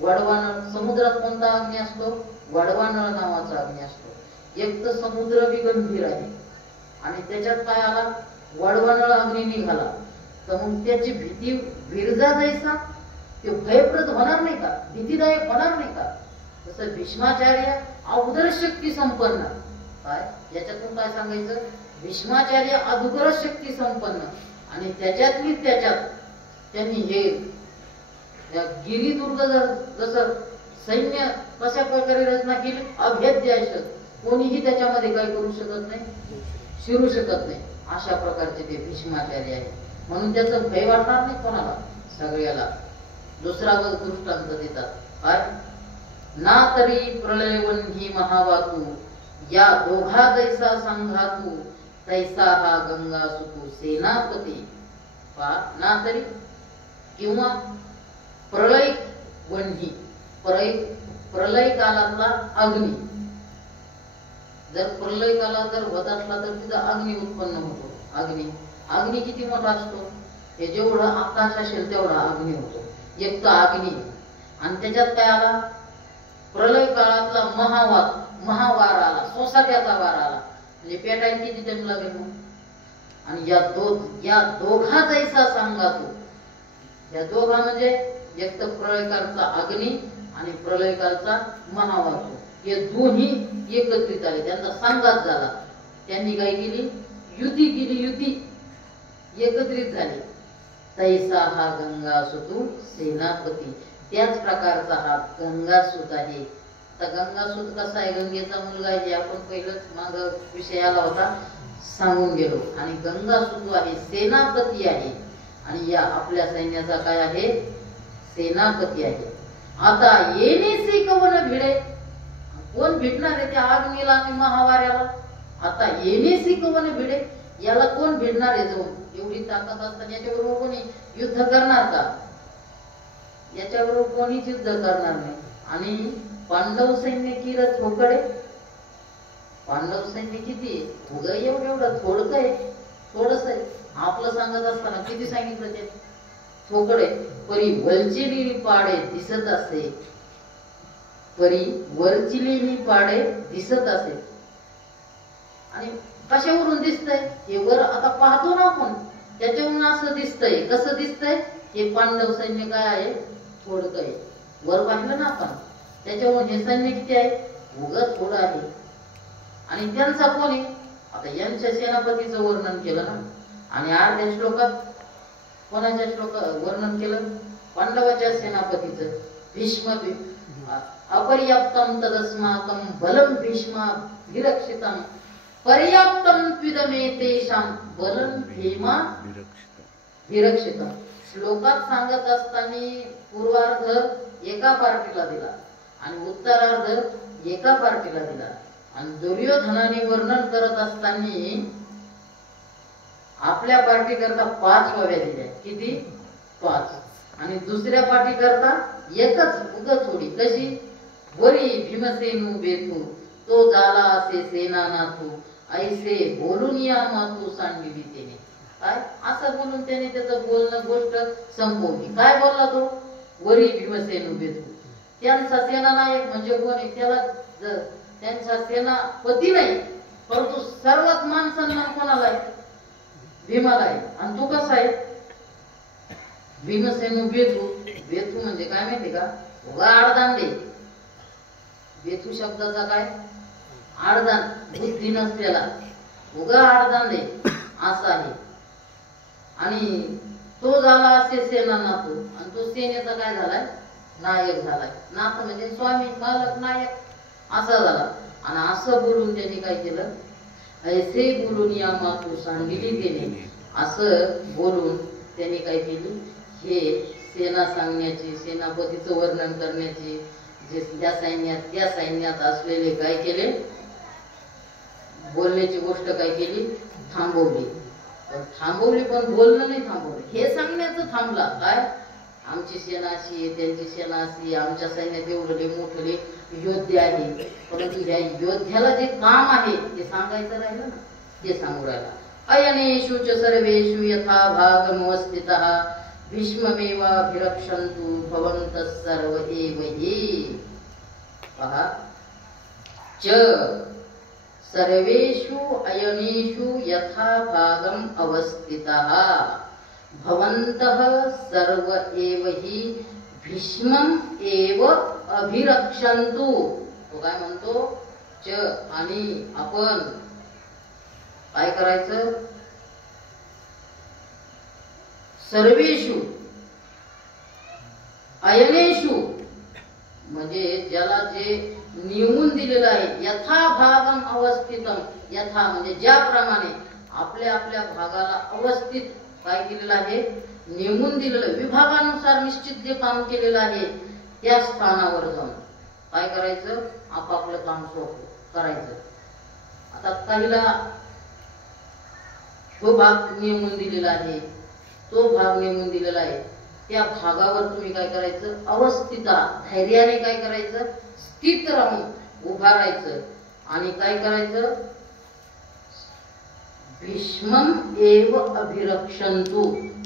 वडवानळ. समुद्रात कोणता अग्नी असतो? वडवानळ नावाचा अग्नी असतो. एक तर समुद्र बी गंभीर आहे आणि त्याच्यात काय आला? वडवानळ अग्नी निघाला, तर मग त्याची भीती विरजा जैसा, ते भयप्रद होणार नाही का? भीतीदायक होणार नाही का? तसं भीष्माचार्य अवघड शक्ती संपन्न. काय याच्यातून काय सांगायचं? भीष्माचार्य अवघड शक्ती संपन्न आणि त्याच्यातली त्याच्यात त्यांनी हे गिरिदुर्ग जसं सैन्य कशा प्रकारे रचना केली, अभेद्य असं कोणीही त्याच्यामध्ये काय करू शकत नाही, शिरू शकत नाही, अशा प्रकारचे ते भीष्माचार्य आहे. म्हणून त्याचं भय वाटणार नाही कोणाला, सगळ्याला. दुसरा दृष्टांत देतात काय? ना तरी प्रलयवन्ही महावातू, या दोघा जैसा संघातू, तैसा हा गंगा सुतू सेनापती. ना तरी किंवा प्रलय वन्ही, प्रलय कालातला अग्नी. जर प्रलय काला जर होत असला तर तिथं अग्नी उत्पन्न होतो. अग्नी किती मोठा असतो? हे जेवढं आकाश असेल तेवढा अग्नी होतो. एक तर अग्नी आणि त्याच्यात काय आला? प्रलय काळातला महावार आला, सोसाट्याचा वार आला. म्हणजे पेटायला किती टाइम लागेल मग? आणि या दोघा जैसा सांगातो. या दोघा म्हणजे एक तर प्रलयकालचा अग्नी आणि प्रलयकालचा महावार, हे दोन्ही एकत्रित आले, त्यांचा संघात झाला. त्यांनी काय केली? युती केली, युती एकत्रित झाली. तैसा हा गंगासुतू सेनापती. त्याच प्रकारचा हा गंगासूत आहे. तर गंगासूत कसा आहे? गंगेचा मुलगा आहे, जे आपण पहिलंच माग विषय आला होता सांगून गेलो. आणि गंगासूत आहे, सेनापती आहे. आणि या आपल्या सैन्याचा काय आहे? सेनापती आहे. आता येणेसी कवन भिडे, कोण भिडणार आहे त्या अग्नीला आणि महावाऱ्याला? आता येणेसी कवन भिडे, याला कोण भिडणार आहे? जाऊन एवढी ताकद असताना याच्याबरोबर कोणी युद्ध करणार का? याच्याबरोबर कोणीच युद्ध करणार नाही. आणि पांडव सैन्य किरत होकडे. पांडव सैन्य किती? उगा एवढं थोडक आहे, थोडस आहे. आपलं सांगत असताना किती सांगितलं ते? थोकडे. परी वलचिली पाडे दिसत असे, परी वरचिली पाडे दिसत असे. आणि कशावरून दिसतंय? हे वर आता पाहतो ना आपण, त्याच्यावरून असं दिसतंय. कसं दिसतंय? हे पांडव सैन्य काय आहे? थोडक आहे. वर पाहिलं ना आपण, त्याच्यावरून हे सैन्य किती आहे? उगाच थोडं आहे. आणि त्यांचा कोणी? आता यांच्या सेनापतीचं वर्णन केलं ना. आणि अर्ध्या श्लोकात कोणाच्या वर्णन केलं? पांडवाच्या सेनापतीचं. भीष्म अपर्याप्तम तदस्माकं बलम भीष्मा विरक्षितम पर्याप्तम त्विदमे तेषां बलम भीमा विरक्षितम. श्लोकात सांगत असताना पूर्वार्ध एका पार्टीला दिला आणि उत्तरार्ध एका पार्टीला दिला. आणि दुर्योधनाने वर्णन करत असताना आपल्या पार्टी करता 5 वाव्या दिल्या. किती? 5. आणि दुसऱ्या पार्टी करता एकच, उगाच थोडी. कशी? वरी भीमसेनु बेतू, तो झाला असे सेनानाथू, ऐसे बोलून या मातू सांडली त्याने. काय असं बोलून त्याने त्याचं बोलणं गोष्ट संपवली. काय बोलला तो? वरी भीमसेनु बेतू. त्यांचा सेनानायक म्हणजे कोण आहे? त्याला त्यांचा सेनापती नाही, परंतु सर्वात मान सन्मान कोणाला आहे? भीमाला आहे. आणि तो कसा आहे? भीमसेनु बेतू. बेतू म्हणजे काय माहिती का? उगा आडदांडे. बेतू शब्दाचा काय? आडदान, बुद्धी नसलेला, उगा आडदांडे असा आहे. आणि तो झाला असे सेनानाथू. आणि तो सेनेचा काय झालाय? नायक झालाय. नाथ म्हणजे स्वामी, मालक, नायक असा झाला. आणि असं बोलून त्यांनी काय केलं? ऐसे बोलून या मातू सांगितली त्याने. असं बोलून त्यांनी काय केली? हे सेना सांगण्याची, सेनापतीचं वर्णन करण्याची, जे त्या सैन्यात असलेले काय केले? बोलण्याची गोष्ट काय केली? थांबवली. पण बोलणं नाही थांबवलं. हे सांगण्याचं थांबला. काय? आमची सेना अशी आहे, त्यांची सेना अशी, आमच्या सैन्यात एवढे मोठे योद्धे आहे. परंतु या योद्ध्याला जे काम आहे ते सांगायचं राहिलं ना, ते सांगू राहिला. अयनेषु च सर्वेषु यथा भागमवस्थितः भीष्ममेवाभिरक्षन्तु भवन्तः सर्व एव हि. पहा, च सर्वेषु अयनेषु यथा भागम अवस्थितः भवन्तः सर्व एव हि भीष्मम् एव अभिरक्षन्तु, तो काय म्हणतो, च आणि आपण काय करायचं, सर्वेषु अयनेषु, म्हणजे ज्याला जे नियमून दिलेलं आहे, यथा भागम अवस्थितम, यथा म्हणजे ज्याप्रमाणे आपल्या आपल्या भागाला अवस्थित काय केलेलं आहे, नेमून दिलेलं, विभागानुसार निश्चित जे काम केलेलं आहे त्या स्थानावर जाऊन काय करायचं, आपापलं काम करायचं. आता काहीला तो भाग नेमून दिलेला आहे, तो भाग नेमून दिलेला आहे, त्या भागावर तुम्ही काय करायचं, अवस्थिता, धैर्याने काय करायचं, स्थित राहून उभा राहायचं आणि काय करायचं, भीष्मम एव अभिरक्षन्तु,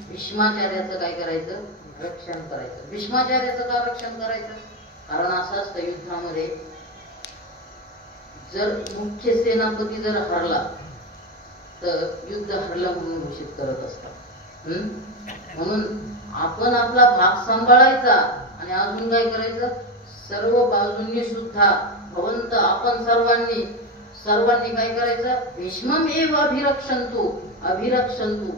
भीष्माचार्याचं काय करायचं, रक्षण करायचं. भीष्माचार्याचं का रक्षण करायचं, कारण असं असतं युद्धामध्ये, जर मुख्य सेनापती जर हरला तर युद्ध हरलं म्हणून घोषित करत असतात. म्हणून आपण आपला भाग सांभाळायचा आणि अजून काय करायचं, सर्व बाजूंनी सुद्धा भवंत आपण सर्वांनी काय करायचं, भीष्मम एव अभिरक्षन्तु, अभिरक्षन्तु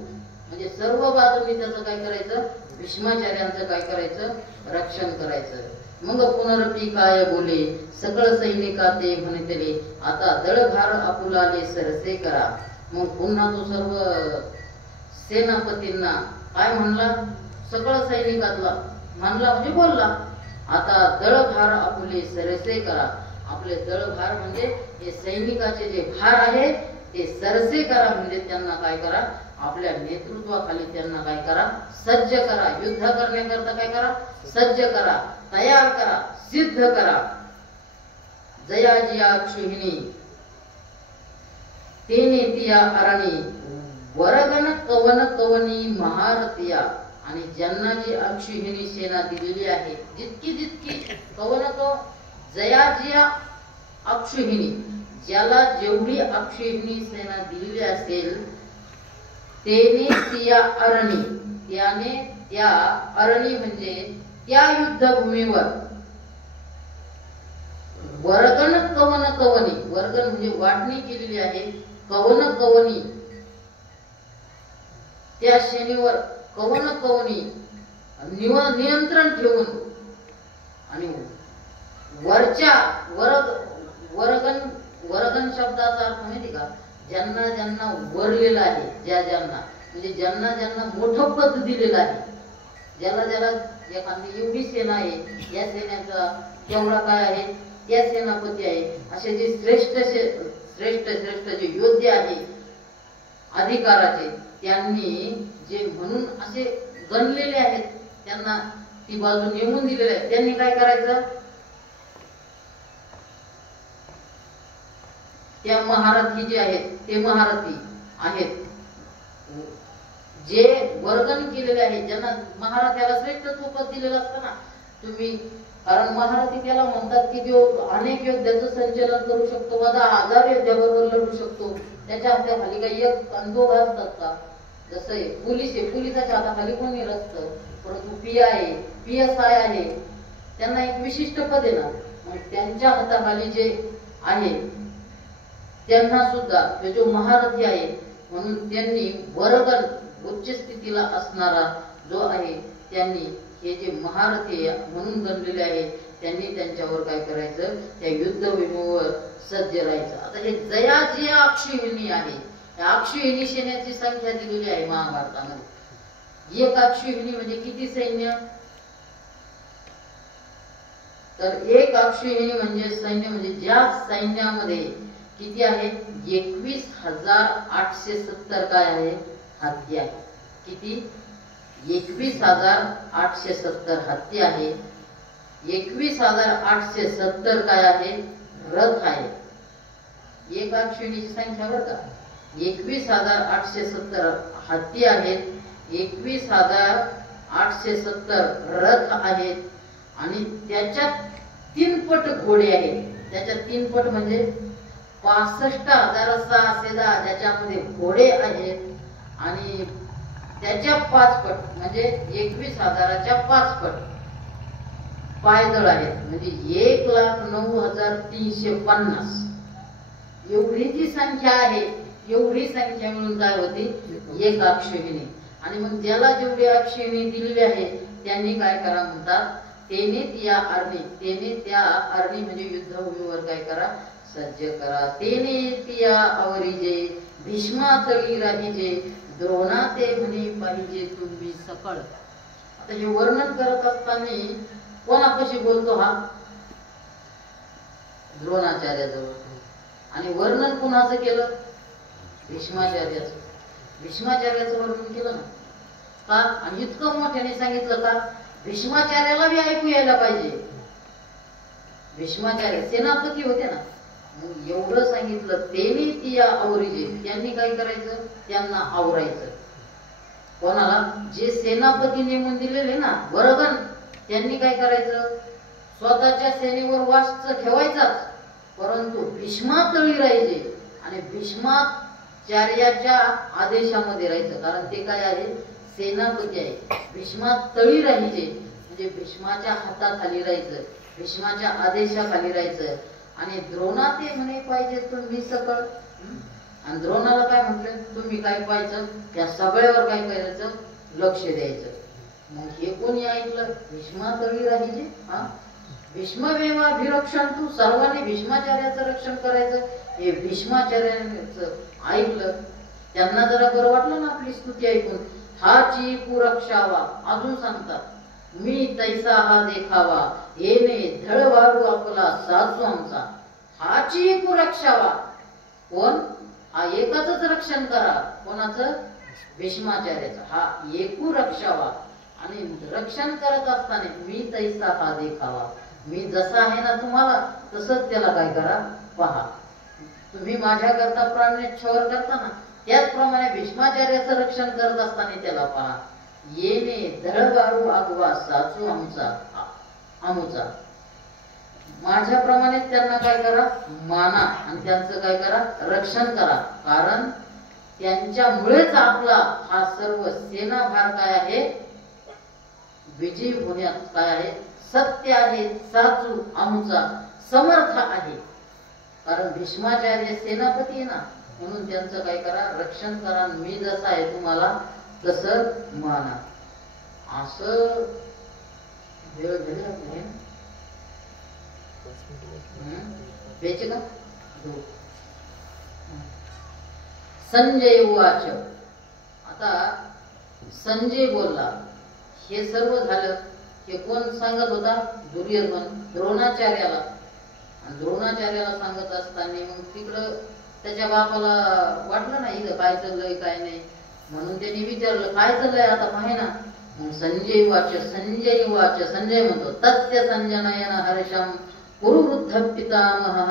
म्हणजे सर्व बाजूंनी त्याचं काय करायचं, भीष्माचार्यांचं काय करायचं, रक्षण करायचं. मग पुनरपी काय बोले सकळ सैनिका ते म्हणतले, आता दळभार आपुलाले सरसे करा. मग पुन्हा तो सर्व सेनापतींना काय म्हणला, सकळ सैनिकातला म्हणला म्हणजे बोलला, आता दळभार आपुले सरसे करा. आपले दळभार म्हणजे हे सैनिकाचे जे भार आहे ते सरसे करा, म्हणजे त्यांना काय करा, आपल्या नेतृत्वाखाली त्यांना काय करा, सज्ज करा, युद्ध करण्याकरता काय करा, सज्ज करा, तयार करा, सिद्ध करा. जयाजिया क्षुहिणी तेने तिया अरणी, वरगण कवन कवनी महारथिया. आणि ज्यांना जी अक्षुहिणी सेना दिलेली आहे, जितकी कवन तो जयाजिया अक्षुहिणी, ज्याला जेवढी अक्षुहिणी सेना दिलेली असेल, तेने तिया अरणी, त्याने त्या अरणी म्हणजे त्या युद्धभूमीवर, वर्गण कवन कवनी, वर्गण म्हणजे वाटणी केलेली आहे, कवन कवनी त्या सेनेवर कवन कवनी नियंत्रण ठेवून, आणि वरच्या वरगण शब्दाचा अर्थ माहिती का, ज्यांना ज्यांना वरलेला आहे, ज्यांना म्हणजे ज्यांना मोठं पद दिलेलं आहे, ज्याला एखादी एवढी सेना आहे, या सेनेचा केवढा काय आहे, त्या सेनापती आहे, असे जे श्रेष्ठ जे योद्धे आहे अधिकाराचे, त्यांनी जे म्हणून असे गणलेले आहेत, त्यांना ती बाजू नेमून दिलेली आहे, त्यांनी काय करायचं, त्या महारथी जे आहेत, ते महारथी आहेत जे वर्गण केलेले आहेत, ज्यांना महारथ्याला श्रेष्ठत्व पद दिलेलं असतं ना तुम्ही, कारण महारथी त्याला म्हणतात की जो अनेक योद्ध्याचं संचलन करू शकतो, 10,000 योद्ध्याबरोबर लढू शकतो. त्याच्या हाताखाली काही एक दोघ असतात का, जसं पोलीस आहे, पोलिसाच्या हाताखाली कोणी नसतं, परंतु PSI आहे, त्यांना एक विशिष्ट पद आहे ना, मग त्यांच्या हाताखाली जे आहे त्यांना सुद्धा जो महारथी आहे, म्हणून त्यांनी वर्गण उच्च स्थितीला असणारा जो आहे, त्यांनी हे जे महारथी म्हणून गणलेले आहे, त्यांनी त्यांच्यावर काय करायचं, त्या युद्धभूमीवर सज्ज राहायचं. आता हे जयाजी अक्षुहिणी आहे, या अक्षुहिणी सेनेची संख्या दिलेली आहे महाभारतामध्ये. एक अक्षुहिणी म्हणजे किती सैन्य, तर एक अक्षुहिणी म्हणजे सैन्य म्हणजे ज्या सैन्यामध्ये किती आहे, 21,870 काय आहे, हत्ती आहे. किती, 21,870 हत्ती आहे. 21,870 काय आहे, रथ आहे. एक अक्षुहिणीची संख्या बरं का, 21,870 हत्ती आहेत, 21,870 रथ आहेत, आणि त्याच्यात 3 पट घोडे आहेत. त्याच्यात 3 पट म्हणजे 65,610 ज्याच्यामध्ये घोडे आहेत, आणि त्याच्या 5 पट म्हणजे 21,000च्या 5 पट पायदळ आहेत, म्हणजे 1,09,350 एवढी जी संख्या आहे, एवढी संख्या मिळून काय होती, एक अक्षविणी. आणि मग ज्याला जेवढी अक्षविणी दिलेली आहे त्यांनी काय करा म्हणतात, तेने त्या अरणी म्हणजे युद्धभूमीवर काय करा, सज्ज करा. तेने त्या आवरीजे भीष्मा तळी राहिजे, द्रोणा ते म्हणे पाहिजे तुम्ही सकळ. आता हे वर्णन करत असताना कोणापाशी बोलतो हा, द्रोणाचार्याजवळ. आणि वर्णन कुणाचं केलं, भीष्माचार्याचं. भीष्माचार्याचं वर्णन केलं ना का, आणि इतकं मोठ्याने सांगितलं का, भीष्माचार्याला बी ऐकू यायला पाहिजे. भीष्माचार्य सेनापती होते ना, मग एवढं सांगितलं. तेने ती आवरीजे, त्यांनी काय करायचं, त्यांना आवरायचं. कोणाला, जे सेनापती नेमून दिलेले ना वर्गण, त्यांनी काय करायचं, स्वतःच्या सेनेवर वास ठेवायचाच, परंतु भीष्मातळी राहायचे आणि भीष्माचार्याच्या आदेशामध्ये राहायचं. कारण ते काय आहे, सेनापती आहे. भीष्मातळी राहायचे म्हणजे भीष्माच्या हाताखाली राहायचं, भीष्माच्या आदेशाखाली राहायचं. आणि द्रोणा ते म्हणे पाहिजे तुम्ही सकळ. आणि द्रोणाला काय म्हटलं, तुम्ही काय पाहिजे, त्या सगळ्यावर काय करायचं, लक्ष द्यायचं. मग हे कोणी ऐकलं, भीष्मातळी राहायचे. भीष्मवेवाभिरक्षण, तू सर्वांनी भीष्माचार्याचं रक्षण करायचं. हे भीष्माचार्याचं ऐकलं, त्यांना जरा बरं वाटलं ना आपली स्तुती ऐकून. हाची पुरक्षावा, अजून सांगतात, मी तैसा हा देखावा, येणे धळवारू आपला सासू आमचा. हाची पुरक्षावा, कोण, हा एकाच रक्षण करा. कोणाचं, भीष्माचार्याचं. हा एकू रक्षावा. आणि रक्षण करत असताना मी तैसा हा देखावा, मी जसा आहे ना तुम्हाला तसंच त्याला काय करा, पहा. तुम्ही माझ्याकरता प्राणनिच्छवर करता ना, त्याचप्रमाणे भीष्माचार्याचं रक्षण करत असताना त्याला पहा. येणे धळवारू आगवा साचू आमचा. माझ्याप्रमाणेच त्यांना काय करा, माना आणि त्यांचं काय करा, रक्षण करा. कारण त्यांच्यामुळेच आपला हा सर्व सेनाभार काय आहे, विजयी होण्यात काय आहे, सत्य आहे. साचू आमचा समर्थ आहे. कारण भीष्माचार्य सेनापती आहे ना, म्हणून त्यांचं काय करा, रक्षण करा. मी जसा आहे तुम्हाला तसं माना. असं वेळ झाली बेचे का. संजय उवाच. आता संजय बोलला. हे सर्व झालं. हे कोण सांगत होता, दुर्योधन द्रोणाचार्याला. आणि द्रोणाचार्याला सांगत असताना मग तिकडं त्याच्या बापाला वाटलं ना इथं काय चाललंय काय नाही, म्हणून त्यांनी विचारलं काय चाललंय आता पाहे ना. मग संजय वाच. संजय म्हणतो, तस्य संजनयन हर्षम कुरुवृद्ध पितामहः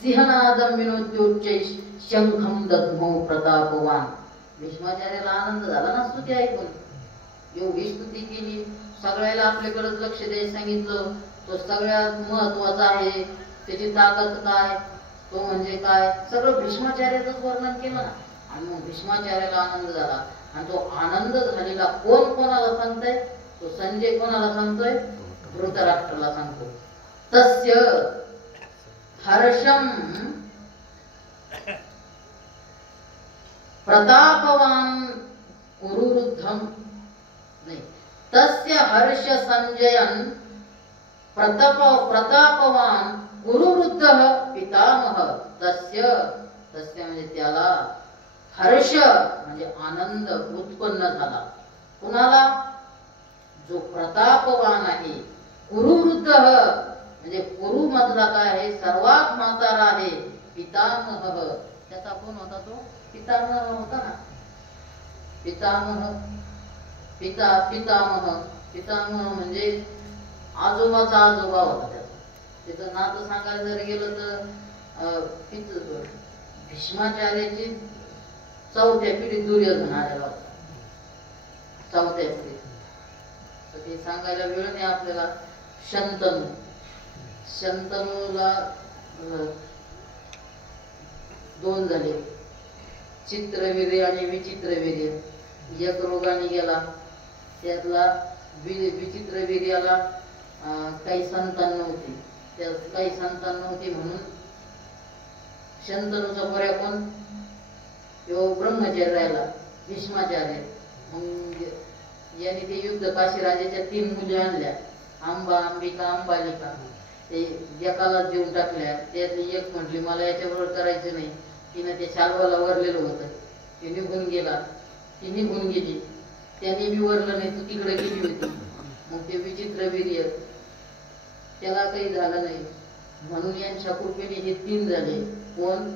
सिंहनादं विनोद्योच्चैः शंखं दद्मौ प्रतापवान. भीष्माचार्याला आनंद झाला ना स्तुती ऐकून. एवढी स्तुती केली, सगळ्याला आपल्याकडे लक्ष द्यायला सांगितलं. तो सगळ्यात महत्वाचा आहे, त्याची ताकद काय, तो म्हणजे काय, सगळं भीष्माचार्याचंच वर्णन केलं ना. आणि मग भीष्माचार्याला आनंद झाला. आणि तो आनंद झालेला कोण कोणाला सांगतोय, तो संजय कोणाला सांगतोय, धृतराष्ट्राला सांगतो. तस्य हर्षम प्रतापवान कुरुवृद्धम नाही, तस्य हर्ष संजयन प्रतापवान कुरुवृद्ध पितामह. तस्य म्हणजे त्याला हर्ष म्हणजे आनंद उत्पन्न झाला. कुणाला, जो प्रतापवान आहे. कुरुवृद्ध म्हणजे कुरु मधला काय आहे, सर्वात म्हातारा आहे. पितामह त्याचा कोण होता, तो पितामह होता ना. पितामह म्हणजे आजोबाचा आजोबा होता त्याचा. त्याचं नातं सांगायला जर गेलं तर भीष्माचार्याची चौथ्या पिढीत दुर्योधन आलेला होता. चौथ्या पिढीत तर ते सांगायला वेळ नाही आपल्याला. शंतनूला दोन झाले, चित्रवीर्य आणि विचित्रवीर्य. एक रोगाने गेला, त्यातला विचित्रवीर्याला काही संतान नव्हती, त्या काही संतान नव्हती म्हणून शंतनूचा पर्या पण तो ब्रह्मचार्य राहिला, भीष्माचार्य. मग यांनी ते युद्ध काशीराजाच्या 3 मुली आणल्या, अंबा, अंबिका, अंबालिका. ते एकाला देऊन टाकल्या. त्यातली एक म्हटली मला याच्याबरोबर करायचं नाही. तिने ते शालवाला वरलेलं होतं, ते निघून गेला, ती निघून गेली. त्याने बी वरलं नाही, तू तिकडे गेली होती. मग ते विचित्र वीर्य, त्याला काही झालं नाही. म्हणून यांच्या कृपेने हे 3 झाले. कोण?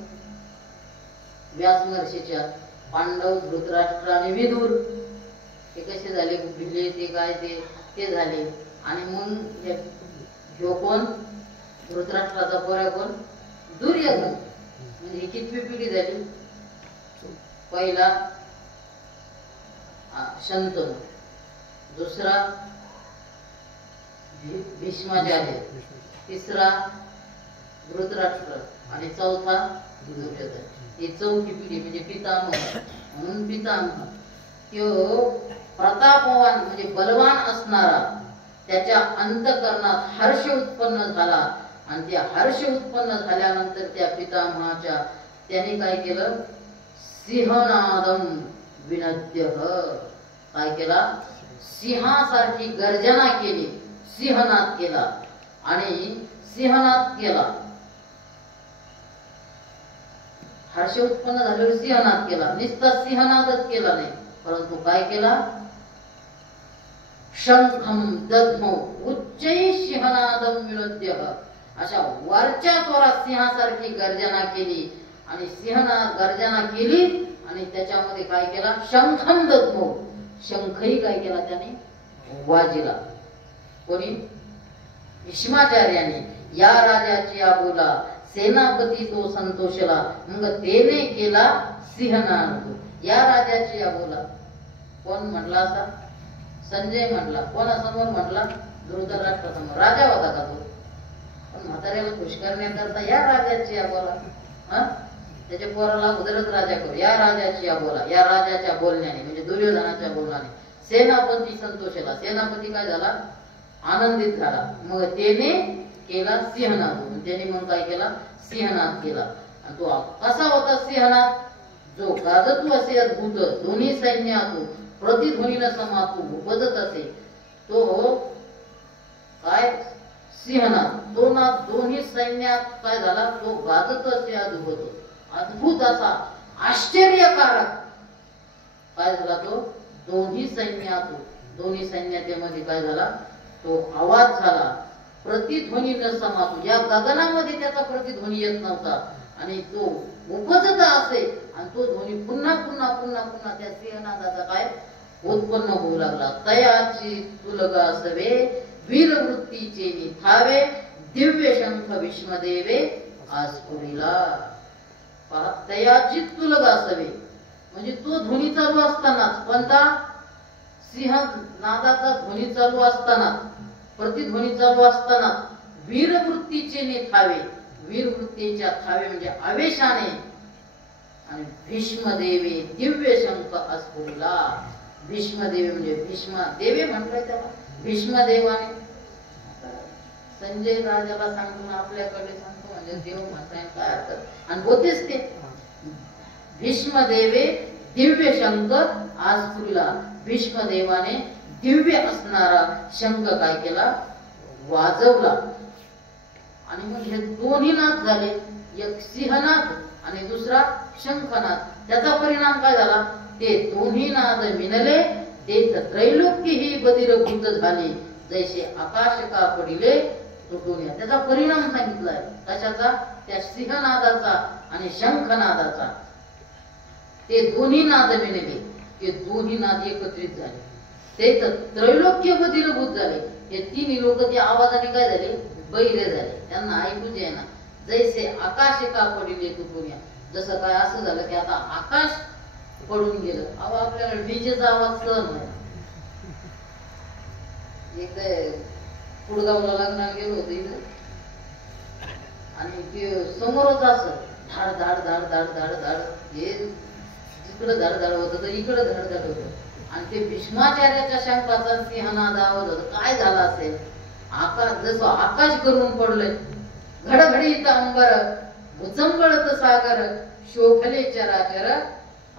व्यास महर्षीच्या पांडव, धृतराष्ट्र आणि विदुर. ते कसे झाले? भिल्ले ते काय ते झाले. आणि मग ह्यो कोण? धृतराष्ट्राचा पोरा कोण? दुर्योधन. म्हणजे कितवी पिढी झाली? पहिला शंतनू, दुसरा भीष्माचार्य, तिसरा धृतराष्ट्र आणि चौथा दुर्योधन. ही 4थी पिढी म्हणजे पितामह. म्हणून पितामह तो प्रतापवान म्हणजे बलवान असणारा, त्याच्या अंतःकरणात हर्ष उत्पन्न झाला. आणि त्या हर्ष उत्पन्न झाल्यानंतर त्या पितामहाच्या त्याने काय केलं? सिंहनादम विनद्य. काय केला? सिंहासारखी गर्जना केली, सिंहनाद केला. आणि सिंहनाद केला, हर्ष उत्पन्न झाल्यावर सिंहनाद केला. नुसता सिंहनादच केला नाही, परंतु काय केला? शंखम दद्मौ उच्चै सिंहनादम विनद्य. अशा वरच्या स्वरात सिंहासारखी गर्जना केली. आणि सिंहनाद गर्जना केली आणि त्याच्यामध्ये काय केला? शंखम दद्मौ, शंखही काय केला त्याने? वाजिला. कोणी? भीष्माचार्याने. या राजाची आबोला सेनापती तो संतोषला. मग तेने केला सिंहनाद. या राजाची आबोला कोण म्हणला? असा संजय म्हणला. कोणासमोर म्हणला? धृतराष्ट्रासमोर. राजा होता का तो? पण म्हाताऱ्याला खुश करण्याकरता या राजाची आबोला. त्याच्या पोराला उदरच राजा करू. या राजाची आबोला. या राजाच्या बोलण्याने म्हणजे दुर्योधनाच्या बोलण्याने सेनापती संतोषला. सेनापती काय झाला? आनंदित झाला. मग त्याने केला सिंहनाद. त्याने मग काय केला? सिंहनाद केला. आणि तो कसा होता सिंहनाद? जो गाजतू असे अद्भुत, दोन्ही सैन्यातू प्रतिध्वनीला समातू उपजत असे, तो काय? सिंहनाद. तो नाद दोन्ही सैन्यात काय झाला? तो गाजत असे अद्भुत, अद्भुत असा आश्चर्यकारक काय झाला? तो दोन्ही सैन्यातून, दोन्ही सैन्यामध्ये काय झाला? तो आवाज झाला. प्रतिध्वनी न समातू, या गगनामध्ये त्याचा प्रतिध्वनी येत नव्हता. आणि तो उपजत असे आणि तो ध्वनी पुन्हा पुन्हा पुन्हा पुन्हा त्या सिंहनादाचा काय उत्पन्न होऊ लागला. तयाची तुलगा सवे वीरवृत्तीचे निथावे, दिव्य शंख भीष्मदेवे आस्फुरिला. पहा, तयाची तुलगा सवे म्हणजे तो ध्वनी चालू असताना, कोणता? सिंहनादाचा ध्वनी चालू असताना, प्रतिध्वनी चालू असताना वीरवृत्तीचे निथावे, वीरवृत्तीच्या थावे म्हणजे आवेशाने. आणि भीष्मदेवे दिव्य शंख अस्फुरला. भीष्मदेवे म्हणजे भीष्मदेवे म्हणताय त्याला भीष्मदेवाने. संजय राजाला सांगून आपल्याकडे सांगतो म्हणजे देव म्हणताय काय अर्थ? आणि होतेच ते. भीष्मदेवे दिव्य शंख अस्फुरला. भीष्मदेवाने दिव्य असणारा शंख काय केला? वाजवला. आणि मग हे दोन्ही नाद झाले, एक सिंहनाद आणि दुसरा शंखनाद. त्याचा परिणाम काय झाला? ते दोन्ही नाद मिनले, ते त्रैलोक्य ही बधिरभूत झाले, जैसे आकाश का पडिले तुटून. त्याचा परिणाम सांगितलाय. कशाचा? त्या सिंहनादाचा आणि शंखनादाचा. ते दोन्ही नाद मिनले, ते दोन्ही नाद एकत्रित झाले, ते त्रैलोक्य बधिरभूत झाले. हे तिन्ही लोक त्या आवाजाने काय झाले? बहिरे झाले, त्यांना ऐकूच येईना. जैसे आकाश का पडिले तुटून. जसं काय असं झालं की आता आकाश पडून गेलं. अहो आपल्याला विजेचा आवाज सहन नाही. एकदा पुडगावला लग्नाला गेलो होतो इथं, आणि ते समोरच असं धाड धाड धाड धाड धाड धाड, हे तिकडं धाड धाड होत तर इकडं धाड धाड होत. आणि ते भीष्माचार्याच्या शंखाचा सिंहनाद आवाज होता. काय झाला असेल? आकाश जसं आकाश करून पडलंय, घडघडीत अंबर भुजंगळत सागर, शोभले चराचर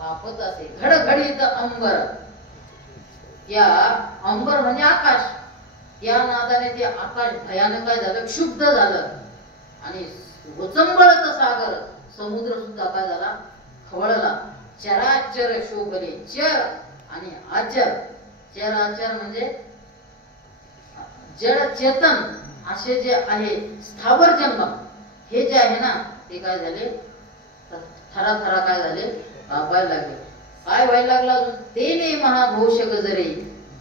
आपत असे. घडघडीत अंबर, या अंबर म्हणजे आकाश, या नादाने ते आकाश भयानक काय झालं, क्षुब्ध झालं. आणि भुजंगळत सागर, समुद्र सुद्धा काय झाला, खवळला. चराचर शोभले, चर आणि अचर. चराचर म्हणजे जड चेतन असे जे आहे, स्थावर जंगम हे जे आहे ना, ते काय झाले, थरा थरा काय झाले, कापायला लागले. काय व्हायला लागला अजून, तेने महाघोष गजरे,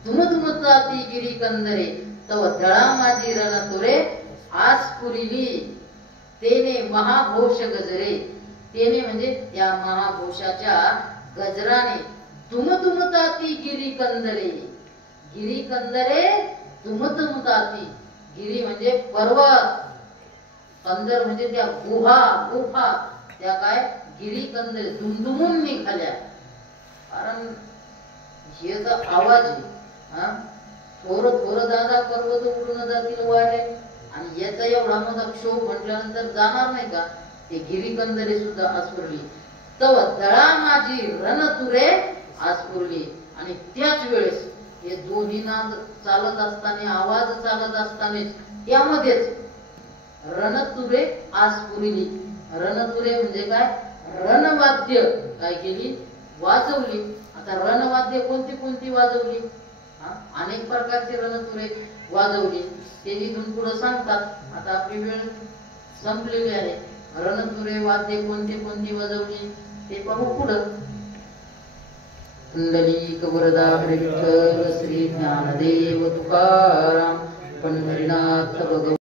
दुमदुमताती गिरी कंदरे, तव दळा माझी रण तुरे आस पुरिली. तेने महाघोष गजरे, तेने म्हणजे या महाघोषाच्या गजराने, दुमदुमताती गिरी कंदरे, गिरी कंदरे दुमदुमताती, गिरी म्हणजे पर्वत, कंदर म्हणजे त्या गुहा, गुफा त्या काय गिरी कंदरे दुमदुमून निघाल्या. कारण हे तर आवाज आहे, थोर थोर दादा पर्वत उडून जातील वारे, आणि याचा एवढा मोठा क्षोभ म्हटल्यानंतर जाणार नाही का, ते गिरी कंदरे सुद्धा आसुरली. तव दळा माझी रण तुरे आसुरली. आणि त्याच वेळेस हे दोन्ही नाद चालत असताना, आवाज चालत असताना, त्यामध्येच रणतुरे आसपुरली. रणतुरे म्हणजे काय, रणवाद्य काय केली, वाजवली. आता रणवाद्य कोणती कोणती वाजवली, अनेक प्रकारचे रणतुरे वाजवली, ते इथून पुढे सांगतात. आता आपली वेळ संपलेली आहे. रणतुरे वाद्य कोणती कोणती वाजवली ते पाहू पुढं. कुंडलिक वरदा हरी विठ्ठल, श्री ज्ञानदेव तुकाराम, पंढरीनाथ भगवान.